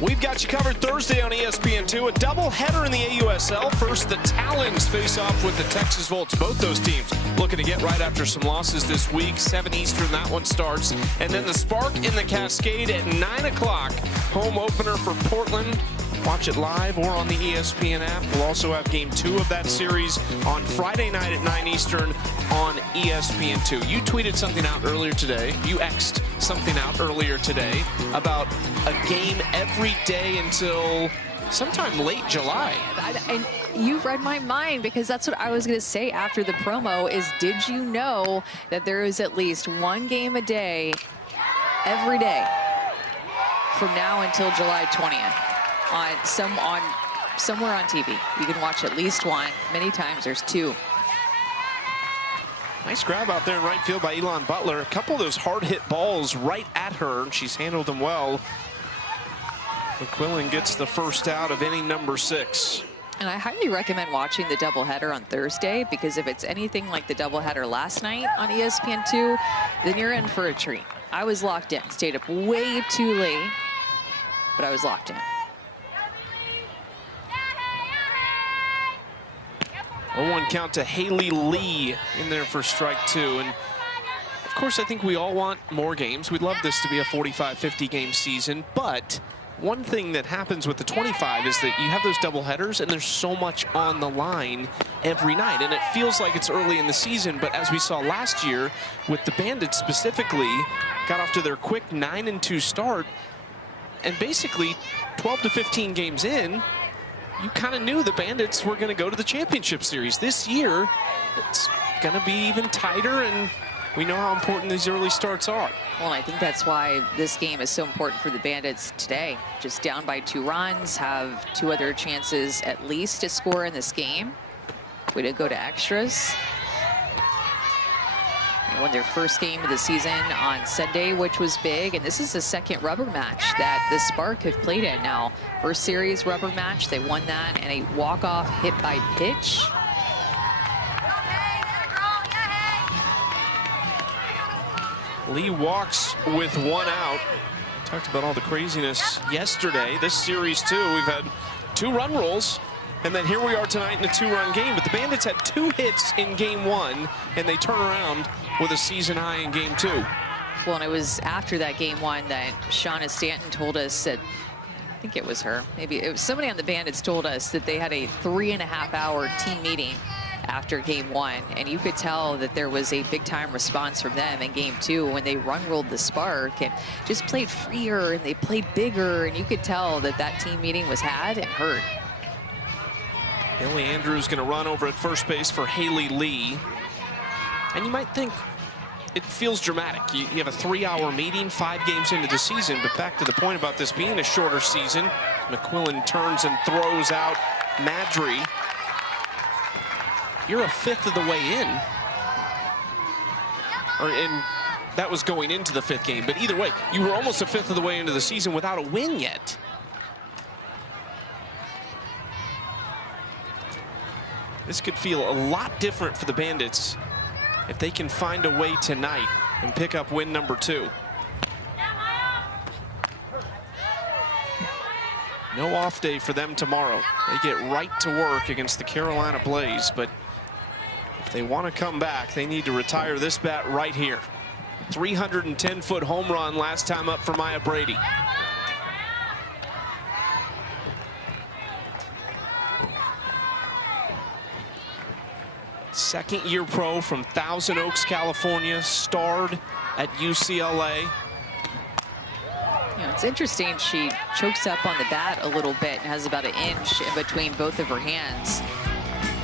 We've got you covered Thursday on ESPN2. A doubleheader in the AUSL. First, the Talons face off with the Texas Volts. Both those teams looking to get right after some losses this week. 7 Eastern, that one starts. And then the Spark in the Cascade at 9 o'clock. Home opener for Portland. Watch it live or on the ESPN app. We'll also have game 2 of that series on Friday night at 9 Eastern on ESPN2. You tweeted something out earlier today. You X'd something out earlier today about a game every day until sometime late July. And you read my mind, because that's what I was going to say after the promo is, did you know that there is at least one game a day every day from now until July 20th? Somewhere on TV. You can watch at least one. Many times there's 2. Nice grab out there in right field by Elon Butler. A couple of those hard hit balls right at her, and she's handled them well. McQuillan gets the first out of inning number 6. And I highly recommend watching the doubleheader on Thursday, because if it's anything like the doubleheader last night on ESPN2, then you're in for a treat. I was locked in. Stayed up way too late, but I was locked in. 0-1 count to Haley Lee in there for strike 2. And of course, I think we all want more games. We'd love this to be a 45-50 game season, but one thing that happens with the 25 is that you have those double headers and there's so much on the line every night. And it feels like it's early in the season, but as we saw last year with the Bandits specifically, got off to their quick 9-2 start, and basically 12 to 15 games in, you kind of knew the Bandits were going to go to the championship series. This year, it's going to be even tighter, and we know how important these early starts are. Well, I think that's why this game is so important for the Bandits today. Just down by 2 runs, have 2 other chances at least to score in this game. We did go to extras. won their first game of the season on Sunday, which was big. And this is the second rubber match that the Spark have played in now. First series rubber match, they won that, and a walk-off hit by pitch. Lee walks with 1 out. Talked about all the craziness yesterday. This series, too, we've had 2 run rolls, and then here we are tonight in a 2-run game. But the Bandits had 2 hits in game 1, and they turn around with a season high in game 2. Well, and it was after that game 1 that Shauna Stanton told us that, I think it was her, maybe it was somebody on the Bandits told us that they had a 3.5-hour team meeting after game 1, and you could tell that there was a big-time response from them in game 2 when they run-rolled the Spark and just played freer and they played bigger, and you could tell that that team meeting was had and heard. Billy Andrews going to run over at first base for Haley Lee. And you might think it feels dramatic. You have a 3-hour meeting, 5 games into the season, but back to the point about this being a shorter season, McQuillan turns and throws out Madry. You're a 5th of the way in. And that was going into the 5th game, but either way, you were almost a 5th of the way into the season without a win yet. This could feel a lot different for the Bandits if they can find a way tonight and pick up win number 2. No off day for them tomorrow. They get right to work against the Carolina Blaze, but if they want to come back, they need to retire this bat right here. 310-foot home run last time up for Maya Brady. Second-year pro from Thousand Oaks, California, starred at UCLA. You know, it's interesting, she chokes up on the bat a little bit and has about 1 inch in between both of her hands.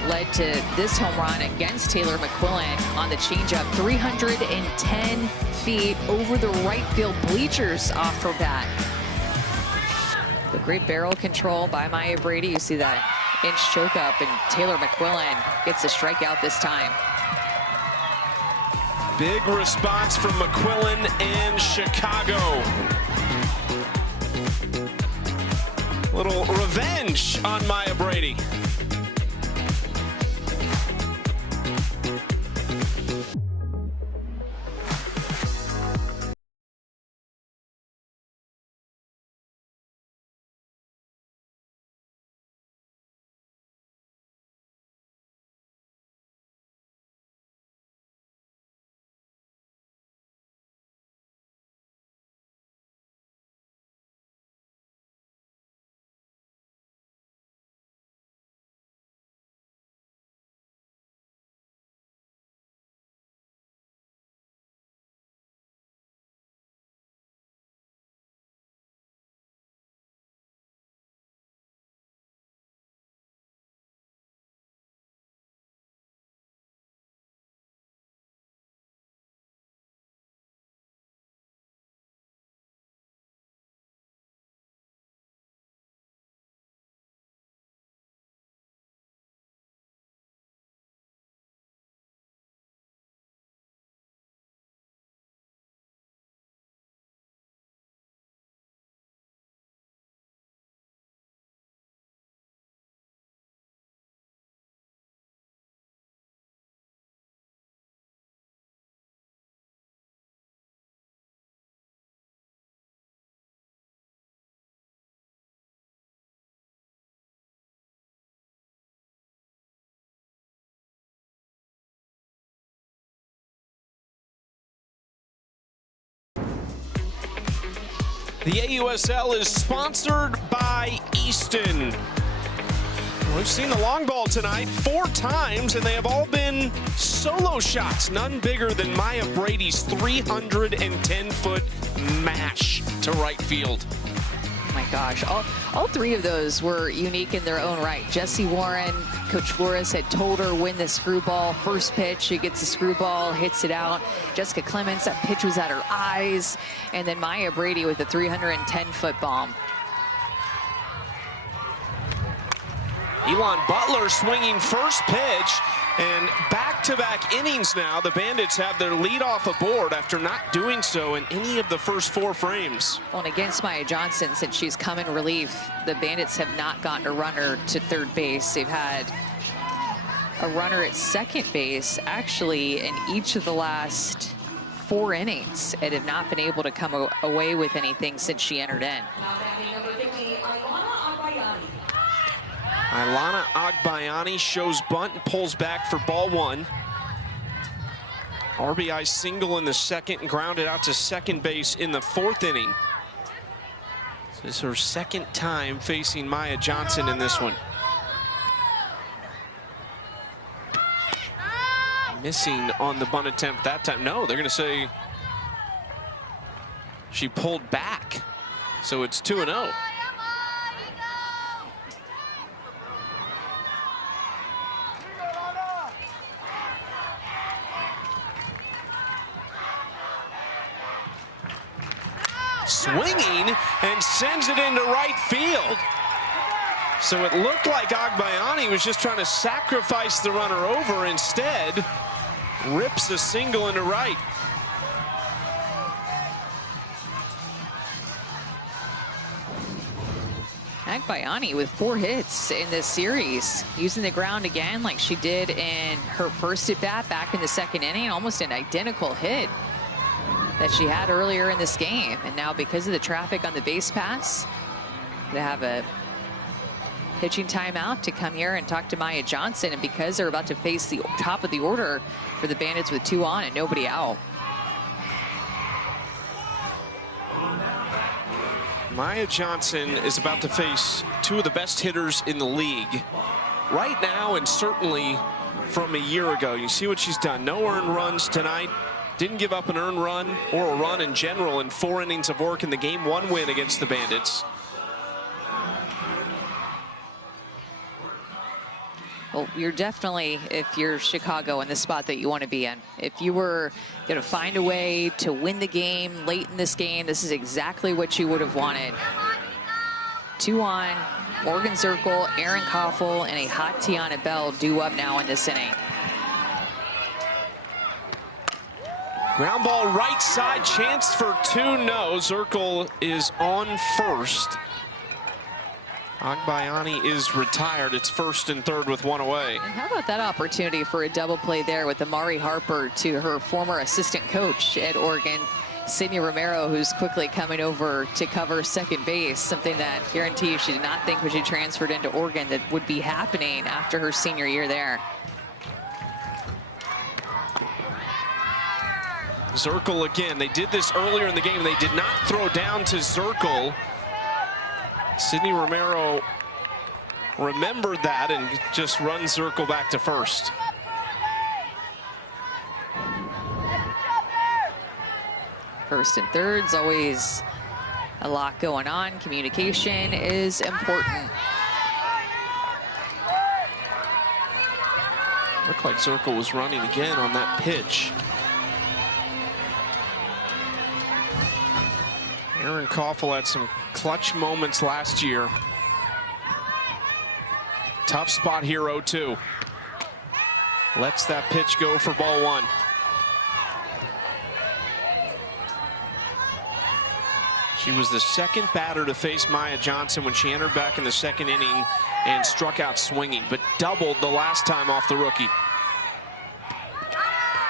Led to this home run against Taylor McQuillan on the changeup, 310 feet over the right field bleachers off her bat. The great barrel control by Maya Brady. You see that inch choke up, and Taylor McQuillan gets a strikeout this time. Big response from McQuillan and Chicago. Little revenge on Maya Brady. The AUSL is sponsored by Easton. We've seen the long ball tonight 4 times, and they have all been solo shots. None bigger than Maya Brady's 310-foot mash to right field. Oh my gosh, all 3 of those were unique in their own right. Jessie Warren, Coach Flores had told her win the screwball. First pitch, she gets the screwball, hits it out. Jessica Clements, that pitch was at her eyes. And then Maya Brady with a 310-foot bomb. Elon Butler swinging first pitch. And back-to-back innings now, the Bandits have their leadoff aboard after not doing so in any of the first 4 frames. Well, and against Maya Johnson, since she's come in relief, the Bandits have not gotten a runner to third base. They've had a runner at second base, actually, in each of the last 4 innings, and have not been able to come away with anything since she entered in. Ilana Agbayani shows bunt and pulls back for ball 1. RBI single in the second and grounded out to second base in the 4th inning. This is her second time facing Maya Johnson in this one. Missing on the bunt attempt that time. No, they're going to say she pulled back. So it's 2-0. Swinging and sends it into right field. So it looked like Agbayani was just trying to sacrifice the runner over. Instead, rips a single into right. Agbayani with 4 hits in this series, using the ground again like she did in her first at bat back in the 2nd inning, almost an identical hit that she had earlier in this game. And now, because of the traffic on the base pass, they have a pitching timeout to come here and talk to Maya Johnson. And because they're about to face the top of the order for the Bandits with 2 on and nobody out. Maya Johnson is about to face 2 of the best hitters in the league right now, and certainly from a year ago. You see what she's done. No earned runs tonight. Didn't give up an earned run or a run in general in 4 innings of work in the Game 1 win against the Bandits. Well, you're definitely, if you're Chicago, in the spot that you want to be in. If you were going to find a way to win the game late in this game, this is exactly what you would have wanted. 2 on, Morgan Zirkle, Aaron Koffel, and a hot Tiana Bell due up now in this inning. Ground ball right side, chance for 2, no. Zirkle is on first. Agbayani is retired. It's 1st and 3rd with 1 away. And how about that opportunity for a double play there with Amari Harper to her former assistant coach at Oregon, Sydney Romero, who's quickly coming over to cover second base, something that guarantee you she did not think when she transferred into Oregon that would be happening after her senior year there. Zirkle again. They did this earlier in the game. They did not throw down to Zirkle. Sydney Romero remembered that and just runs Zirkle back to first. First and third's always a lot going on. Communication is important. Looked like Zirkle was running again on that pitch. Aaron Koffel had some clutch moments last year. Tough spot here, 0-2. Lets that pitch go for ball 1. She was the 2nd batter to face Maya Johnson when she entered back in the 2nd inning and struck out swinging, but doubled the last time off the rookie.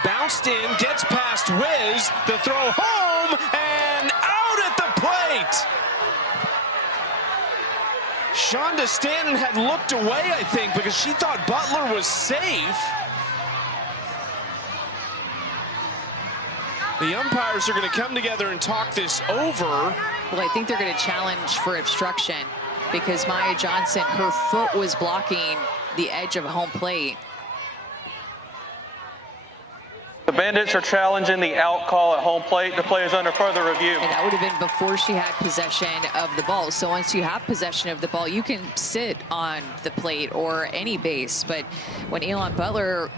Bounced in, gets past Wiz, the throw home, and out at the plate. Shonda Stanton had looked away, I think, because she thought Butler was safe. The umpires are going to come together and talk this over. Well, I think they're going to challenge for obstruction because Maya Johnson, her foot was blocking the edge of home plate. The Bandits are challenging the out call at home plate. The play is under further review. And that would have been before she had possession of the ball. So once you have possession of the ball, you can sit on the plate or any base. But when Elon Butler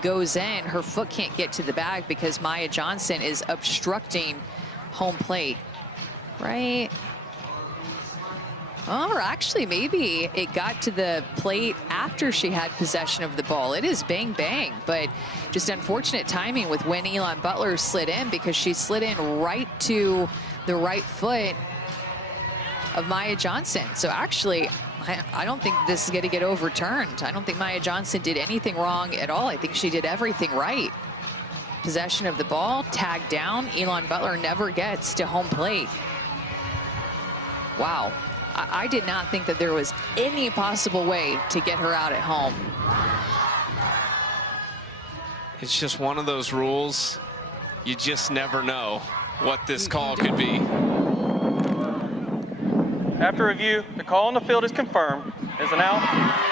goes in, her foot can't get to the bag because Maya Johnson is obstructing home plate. Right Or actually, maybe it got to the plate after she had possession of the ball. It is bang, bang, but just unfortunate timing with when Elon Butler slid in, because she slid in right to the right foot of Maya Johnson. So actually, I don't think this is going to get overturned. I don't think Maya Johnson did anything wrong at all. I think she did everything right. Possession of the ball, tagged down. Elon Butler never gets to home plate. Wow. I did not think that there was any possible way to get her out at home. It's just one of those rules. You just never know what this call could be. After review, the call on the field is confirmed as an out.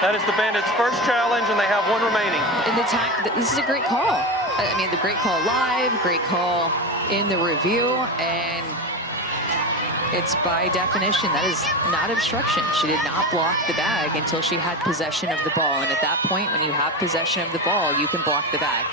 That is the Bandits' first challenge, and they have one remaining. And this is a great call. I mean, the great call live, great call in the review, and it's by definition, that is not obstruction. She did not block the bag until she had possession of the ball. And at that point, when you have possession of the ball, you can block the bag.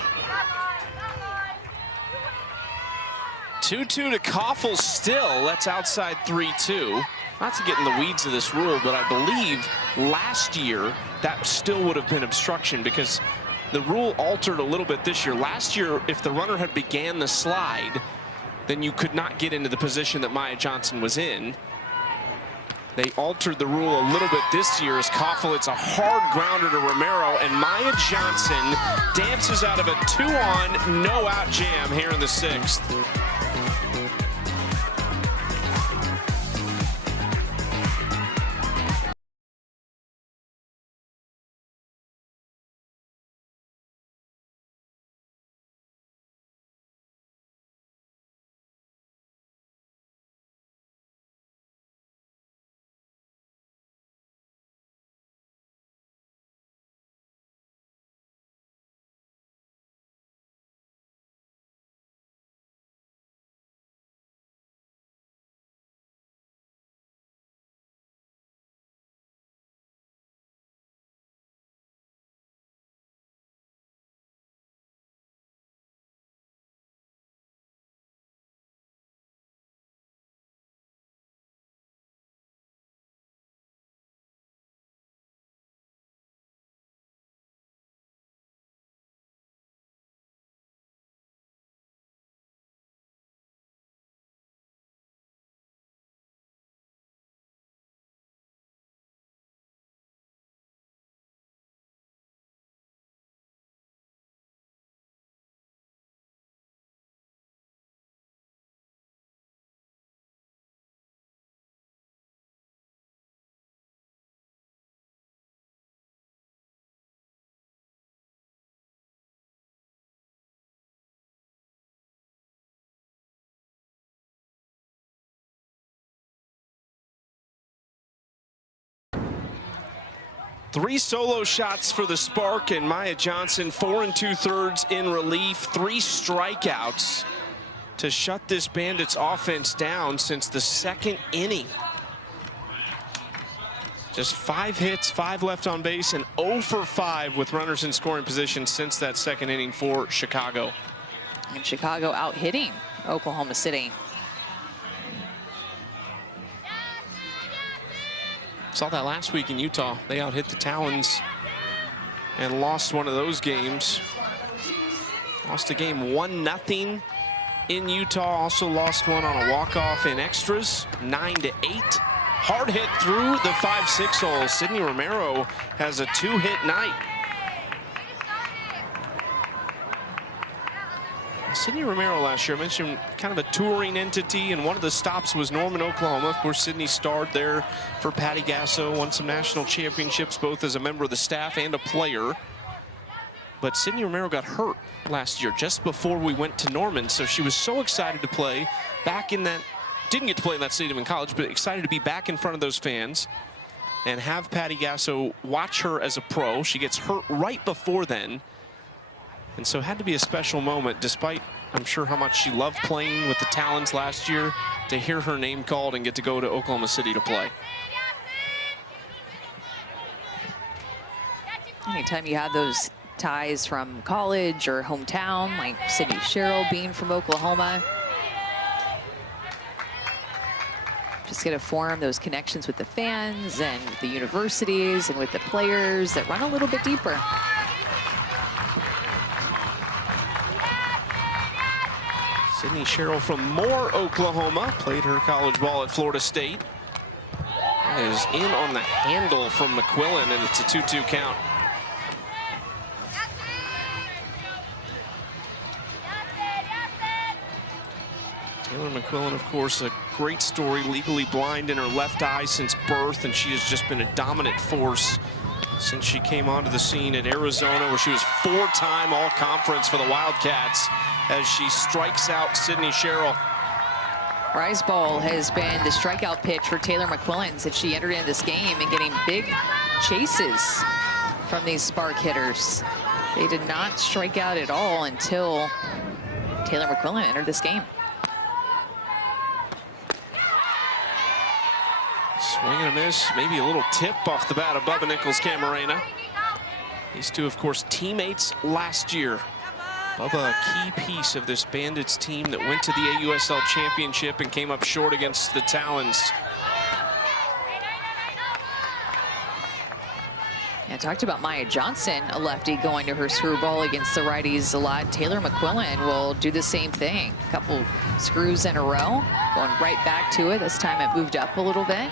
2-2 to Koffel still. That's outside 3-2. Not to get in the weeds of this rule, but I believe last year that still would have been obstruction, because the rule altered a little bit this year. Last year, if the runner had began the slide, then you could not get into the position that Maya Johnson was in. They altered the rule a little bit this year as Koffel, it's a hard grounder to Romero, and Maya Johnson dances out of a 2-on, no-out jam here in the 6th. Three solo shots for the Spark, and Maya Johnson 4 2/3 in relief, 3 strikeouts to shut this Bandits offense down since the 2nd inning. Just 5 hits, 5 left on base, and 0 for 5 with runners in scoring position since that 2nd inning for Chicago. And Chicago out hitting Oklahoma City. Saw that last week in Utah. They out-hit the Talons and lost one of those games. Lost a game 1-0 in Utah. Also lost one on a walk-off in extras, 9-8. Hard hit through the 5-6 hole. Sydney Romero has a 2-hit night. Sydney Romero last year, I mentioned kind of a touring entity, and one of the stops was Norman, Oklahoma. Of course, Sydney starred there for Patty Gasso, won some national championships, both as a member of the staff and a player. But Sydney Romero got hurt last year, just before we went to Norman, so she was so excited to play back in that, didn't get to play in that stadium in college, but excited to be back in front of those fans and have Patty Gasso watch her as a pro. She gets hurt right before then. And so it had to be a special moment, despite, I'm sure, how much she loved playing with the Talons last year, to hear her name called and get to go to Oklahoma City to play. Anytime you have those ties from college or hometown, like Sydney Sherrill being from Oklahoma, just got to form those connections with the fans and the universities and with the players that run a little bit deeper. Sydney Sherrill from Moore, Oklahoma, played her college ball at Florida State. And is in on the handle from McQuillan, and it's a 2-2 count. Taylor McQuillan, of course, a great story, legally blind in her left eye since birth, and she has just been a dominant force since she came onto the scene at Arizona, where she was 4-time All-Conference for the Wildcats, as she strikes out Sydney Sherrill. Rise ball has been the strikeout pitch for Taylor McQuillan since she entered into this game, and getting big chases from these spark hitters. They did not strike out at all until Taylor McQuillan entered this game. Swing and a miss, maybe a little tip off the bat of Bubba Nichols-Camarena. These two, of course, teammates last year. Bubba, a key piece of this Bandits team that went to the AUSL Championship and came up short against the Talons. I talked about Maya Johnson, a lefty, going to her screwball against the righties a lot. Taylor McQuillan will do the same thing. A couple screws in a row, going right back to it. This time it moved up a little bit.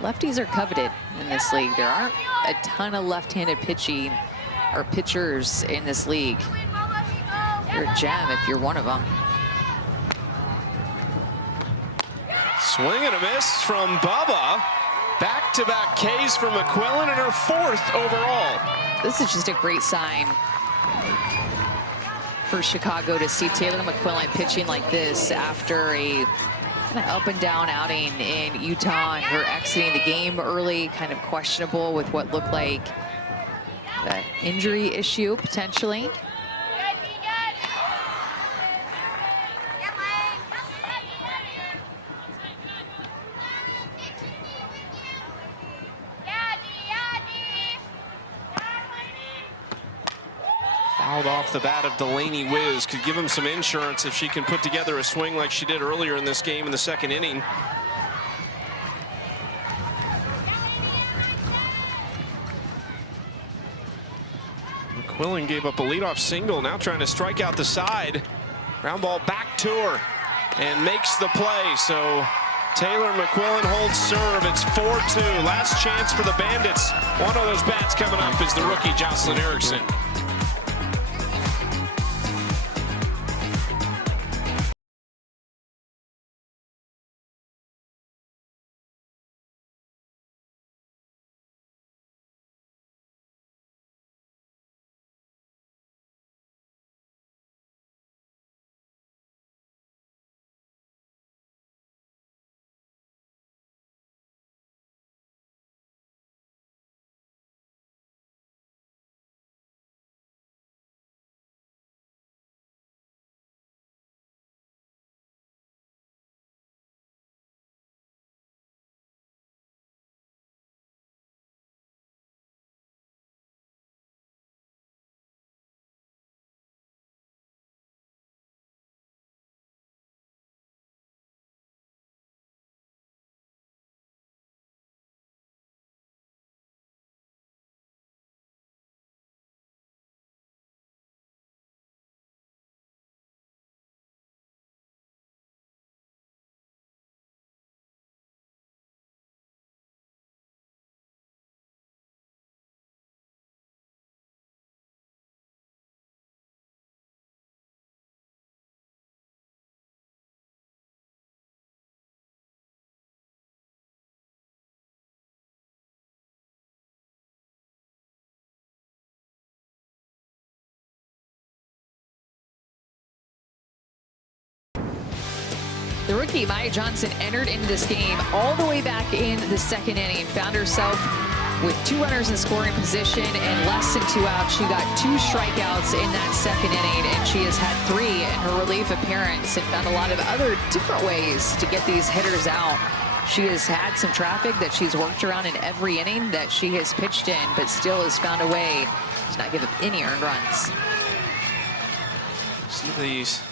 Lefties are coveted in this league. There aren't a ton of left-handed pitching or pitchers in this league. You're a gem if you're one of them. Swing and a miss from Bubba. Back-to-back Ks from McQuillan, and her 4th overall. This is just a great sign for Chicago to see Taylor McQuillan pitching like this after a kind of up and down outing in Utah, and her exiting the game early, kind of questionable with what looked like an injury issue potentially. Fouled off the bat of Delaney Wiz. Could give him some insurance if she can put together a swing like she did earlier in this game in the 2nd inning. McQuillan gave up a leadoff single, now trying to strike out the side. Ground ball back to her and makes the play. So Taylor McQuillan holds serve. It's 4-2. Last chance for the Bandits. One of those bats coming up is the rookie Jocelyn Erickson. The rookie, Maya Johnson, entered into this game all the way back in the 2nd inning. Found herself with 2 runners in scoring position and less than 2 outs. She got 2 strikeouts in that 2nd inning, and she has had 3 in her relief appearance and found a lot of other different ways to get these hitters out. She has had some traffic that she's worked around in every inning that she has pitched in, but still has found a way to not give up any earned runs. See these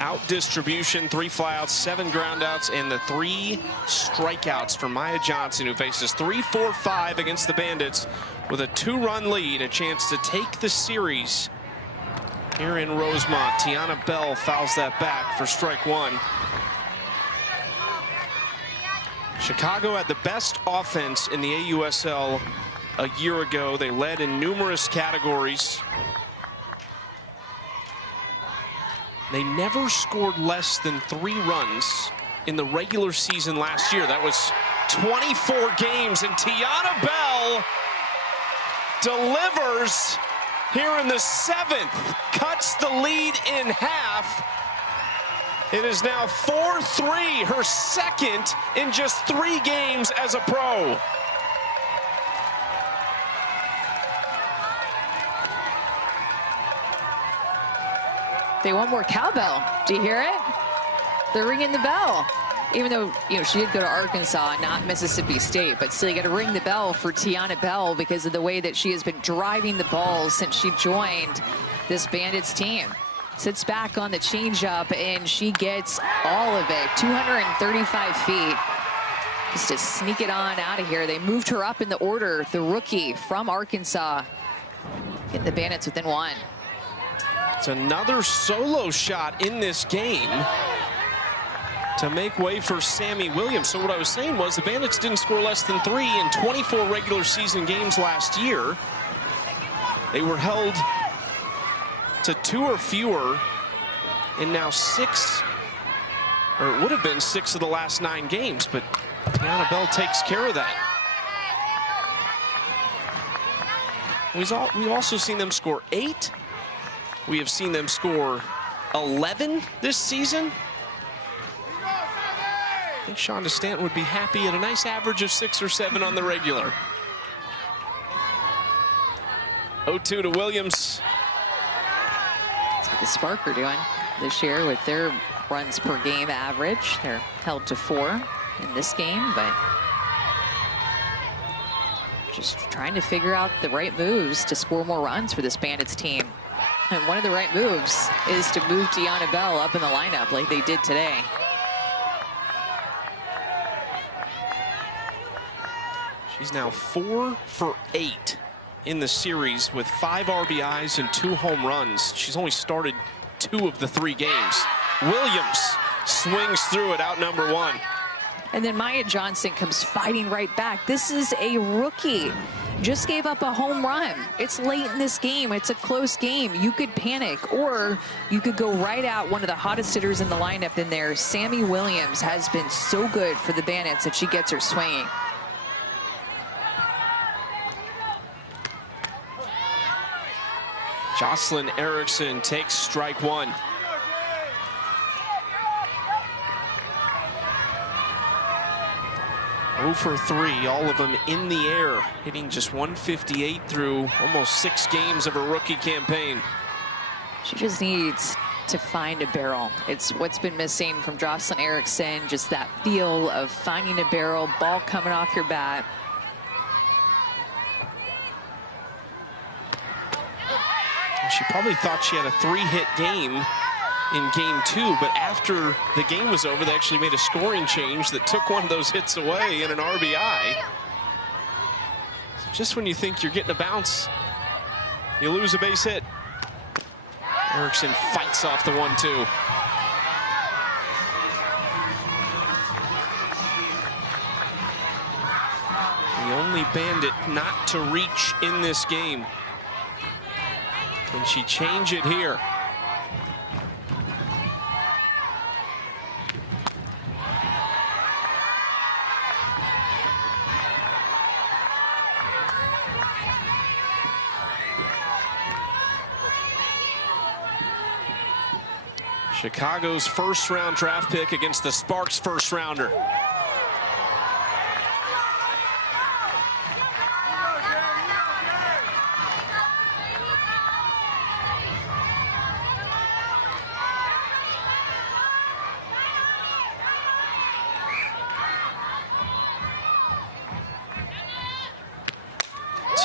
out distribution, 3 flyouts, 7 groundouts, and the 3 strikeouts for Maya Johnson, who faces 3-4-5 against the Bandits with a 2-run lead, a chance to take the series here in Rosemont. Tiana Bell fouls that back for strike 1. Chicago had the best offense in the AUSL a year ago. They led in numerous categories. They never scored less than 3 runs in the regular season last year. That was 24 games, and Tiana Bell delivers here in the 7th, cuts the lead in half. It is now 4-3, her second in just 3 games as a pro. They want more cowbell. Do you hear it? They're ringing the bell. Even though, she did go to Arkansas, not Mississippi State, but still you got to ring the bell for Tiana Bell because of the way that she has been driving the ball since she joined this Bandits team. Sits back on the changeup, and she gets all of it, 235 feet. Just to sneak it on out of here. They moved her up in the order, the rookie from Arkansas. Getting the Bandits within 1. It's another solo shot in this game to make way for Sammy Williams. So what I was saying was the Bandits didn't score less than 3 in 24 regular season games last year. They were held to 2 or fewer in now 6, or it would have been 6 of the last 9 games, but Tiana Bell takes care of that. We've also seen them score 8. We have seen them score 11 this season. I think Shonda Stanton would be happy at a nice average of 6 or 7 on the regular. 0-2 to Williams. That's what the Spark are doing this year with their runs per game average. They're held to 4 in this game, but just trying to figure out the right moves to score more runs for this Bandits team. And one of the right moves is to move Tiana Bell up in the lineup like they did today. She's now 4 for 8 in the series with 5 RBIs and 2 home runs. She's only started 2 of the 3 games. Williams swings through it, out number 1. And then Maya Johnson comes fighting right back. This is a rookie. Just gave up a home run. It's late in this game. It's a close game. You could panic, or you could go right out one of the hottest hitters in the lineup in there. Sammy Williams has been so good for the Bandits that she gets her swinging. Jocelyn Erickson takes strike 1. For 3, all of them in the air, hitting just 158 through almost 6 games of a rookie campaign. She just needs to find a barrel. It's what's been missing from Jocelyn Erickson, just that feel of finding a barrel, ball coming off your bat. She probably thought she had a 3-hit game in game 2, but after the game was over, they actually made a scoring change that took one of those hits away in an RBI. So just when you think you're getting a bounce, you lose a base hit. Erickson fights off the 1-2. The only Bandit not to reach in this game. Can she change it here? Chicago's first-round draft pick against the Sparks first-rounder.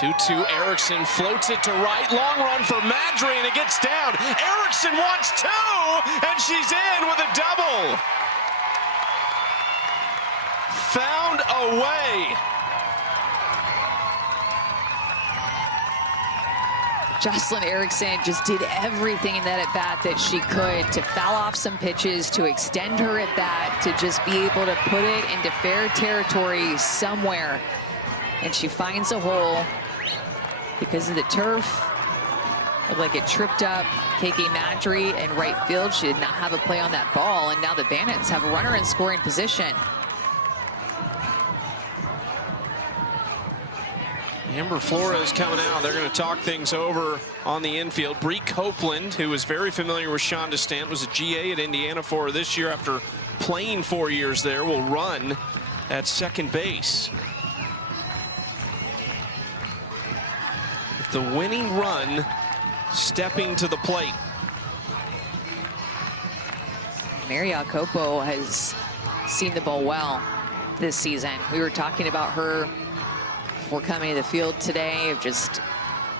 2-2 Erickson floats it to right. Long run for Madry, and it gets down. Erickson wants two, and she's in with a double. Found a way. Jocelyn Erickson just did everything in that at-bat that she could to foul off some pitches, to extend her at-bat, to just be able to put it into fair territory somewhere. And she finds a hole because of the turf. Looked like it tripped up KK Madry in right field. She did not have a play on that ball, and now the Bandits have a runner in scoring position. Amber Flores coming out. They're going to talk things over on the infield. Bree Copeland, who is very familiar with Shonda Stant, was a GA at Indiana for her this year after playing 4 years there, will run at second base. With the winning run stepping to the plate. Mary Jacopo has seen the ball well this season. We were talking about her before coming to the field today, of just,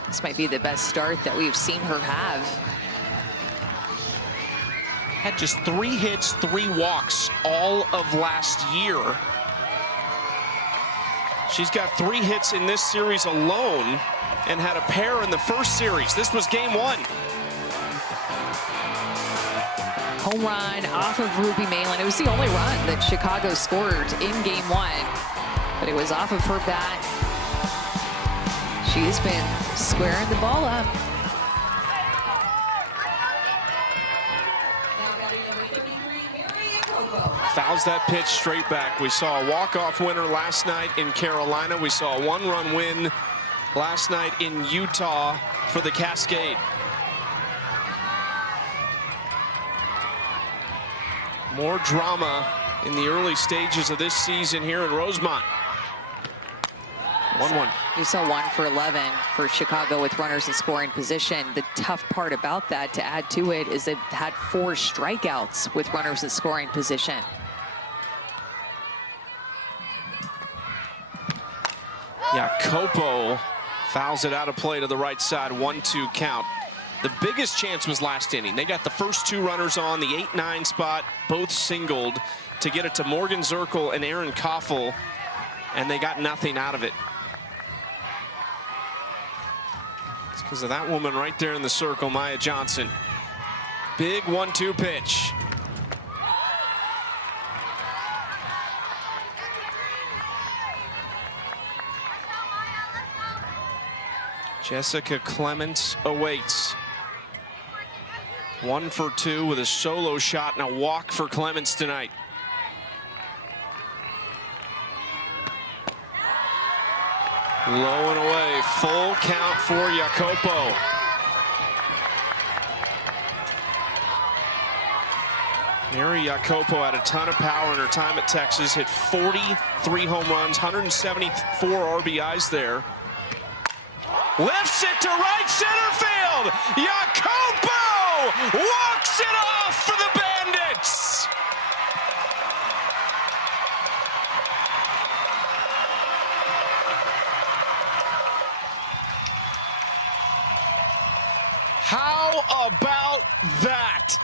this might be the best start that we've seen her have. Had just 3 hits, 3 walks all of last year. She's got 3 hits in this series alone and had a pair in the first series. This was game 1. Home run off of Ruby Malin. It was the only run that Chicago scored in game 1, but it was off of her bat. She's been squaring the ball up. Fouls that pitch straight back. We saw a walk-off winner last night in Carolina. We saw a 1-run win last night in Utah for the Cascade. More drama in the early stages of this season here in Rosemont. 1-1. You saw 1 for 11 for Chicago with runners in scoring position. The tough part about that, to add to it, is they've had 4 strikeouts with runners in scoring position. Jacopo fouls it out of play to the right side, 1-2 count. The biggest chance was last inning. They got the first 2 runners on the 8-9 spot, both singled to get it to Morgan Zirkle and Aaron Koffel, and they got nothing out of it. It's because of that woman right there in the circle, Maya Johnson. Big 1-2 pitch. Jessica Clements awaits. 1 for 2 with a solo shot and a walk for Clements tonight. Low and away, full count for Jacopo. Mary Jacopo had a ton of power in her time at Texas, hit 43 home runs, 174 RBIs there. Lifts it to right center field. Jacopo walks it off for the Bandits. How about that?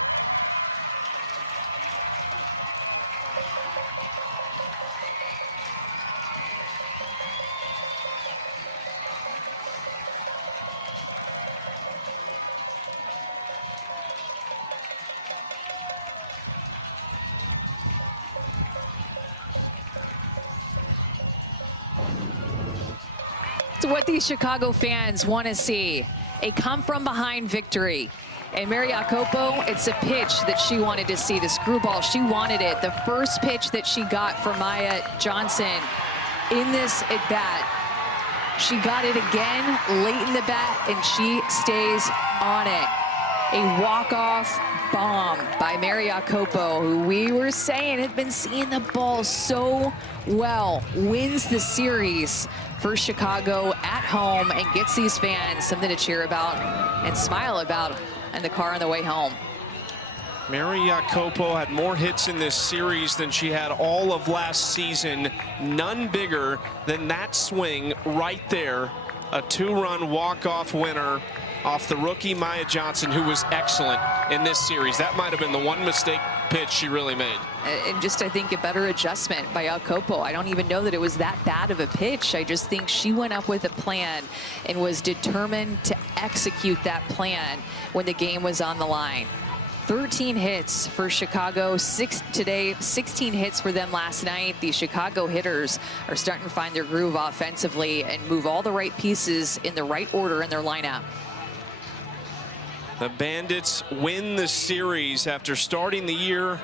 It's what these Chicago fans want to see. A come-from-behind victory. And Mary Jacopo, it's a pitch that she wanted to see, the screwball. She wanted it. The first pitch that she got from Maya Johnson in this at-bat. She got it again late in the bat, and she stays on it. A walk-off bomb by Mary Jacopo, who we were saying had been seeing the ball so well, wins the series for Chicago at home and gets these fans something to cheer about and smile about in the car on the way home. Mary Jacopo had more hits in this series than she had all of last season. None bigger than that swing right there a 2-run walk-off winner off the rookie Maya Johnson, who was excellent in this series. That might have been the one mistake pitch she really made. And just, I think, a better adjustment by Jacopo. I don't even know that it was that bad of a pitch. I just think she went up with a plan and was determined to execute that plan when the game was on the line. 13 hits for Chicago, 16 hits for them last night. The Chicago hitters are starting to find their groove offensively and move all the right pieces in the right order in their lineup. The Bandits win the series after starting the year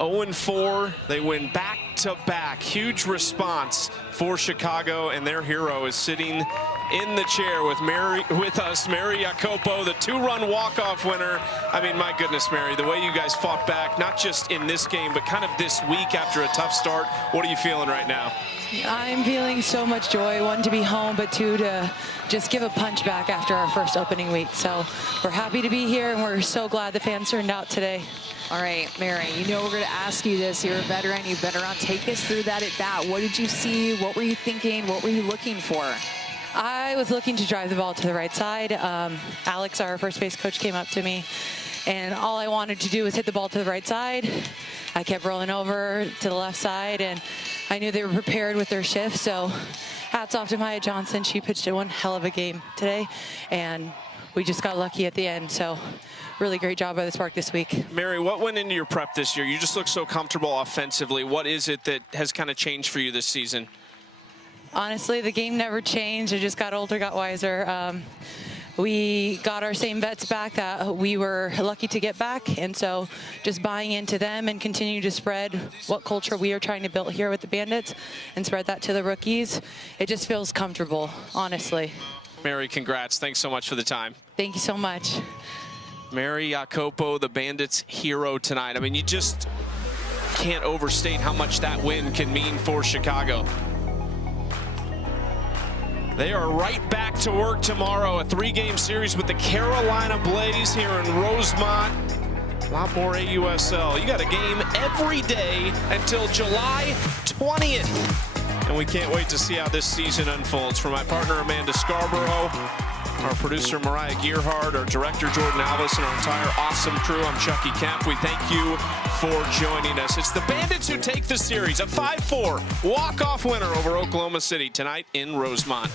0-4. They win back-to-back. Huge response for Chicago, and their hero is sitting in the chair with Mary Jacopo, the 2-run walk-off winner. I mean, my goodness, Mary, the way you guys fought back, not just in this game, but kind of this week after a tough start. What are you feeling right now? I'm feeling so much joy, one, to be home, but two, to just give a punch back after our first opening week. So we're happy to be here, and we're so glad the fans turned out today. All right, Mary, you know we're going to ask you this. You're a veteran. You've been around. Take us through that at bat. What did you see? What were you thinking? What were you looking for? I was looking to drive the ball to the right side. Alex, our first base coach, came up to me, and all I wanted to do was hit the ball to the right side. I kept rolling over to the left side, and I knew they were prepared with their shift. So hats off to Maya Johnson. She pitched one hell of a game today, and we just got lucky at the end. So really great job by the Spark this week. Mary, what went into your prep this year? You just look so comfortable offensively. What is it that has kind of changed for you this season? Honestly, the game never changed. I just got older, got wiser. We got our same vets back that we were lucky to get back, and so just buying into them and continue to spread what culture we are trying to build here with the Bandits and spread that to the rookies. It just feels comfortable, honestly. Mary, congrats. Thanks so much for the time. Thank you so much. Mary Jacopo, the Bandits' hero tonight. I mean, you just can't overstate how much that win can mean for Chicago. They are right back to work tomorrow, a 3-game series with the Carolina Blaze here in Rosemont. A lot more AUSL. You got a game every day until July 20th. And we can't wait to see how this season unfolds. For my partner, Amanda Scarborough, our producer, Mariah Gearhart, our director, Jordan Alvis, and our entire awesome crew, I'm Chucky Kemp. We thank you for joining us. It's the Bandits who take the series, a 5-4 walk-off winner over Oklahoma City tonight in Rosemont.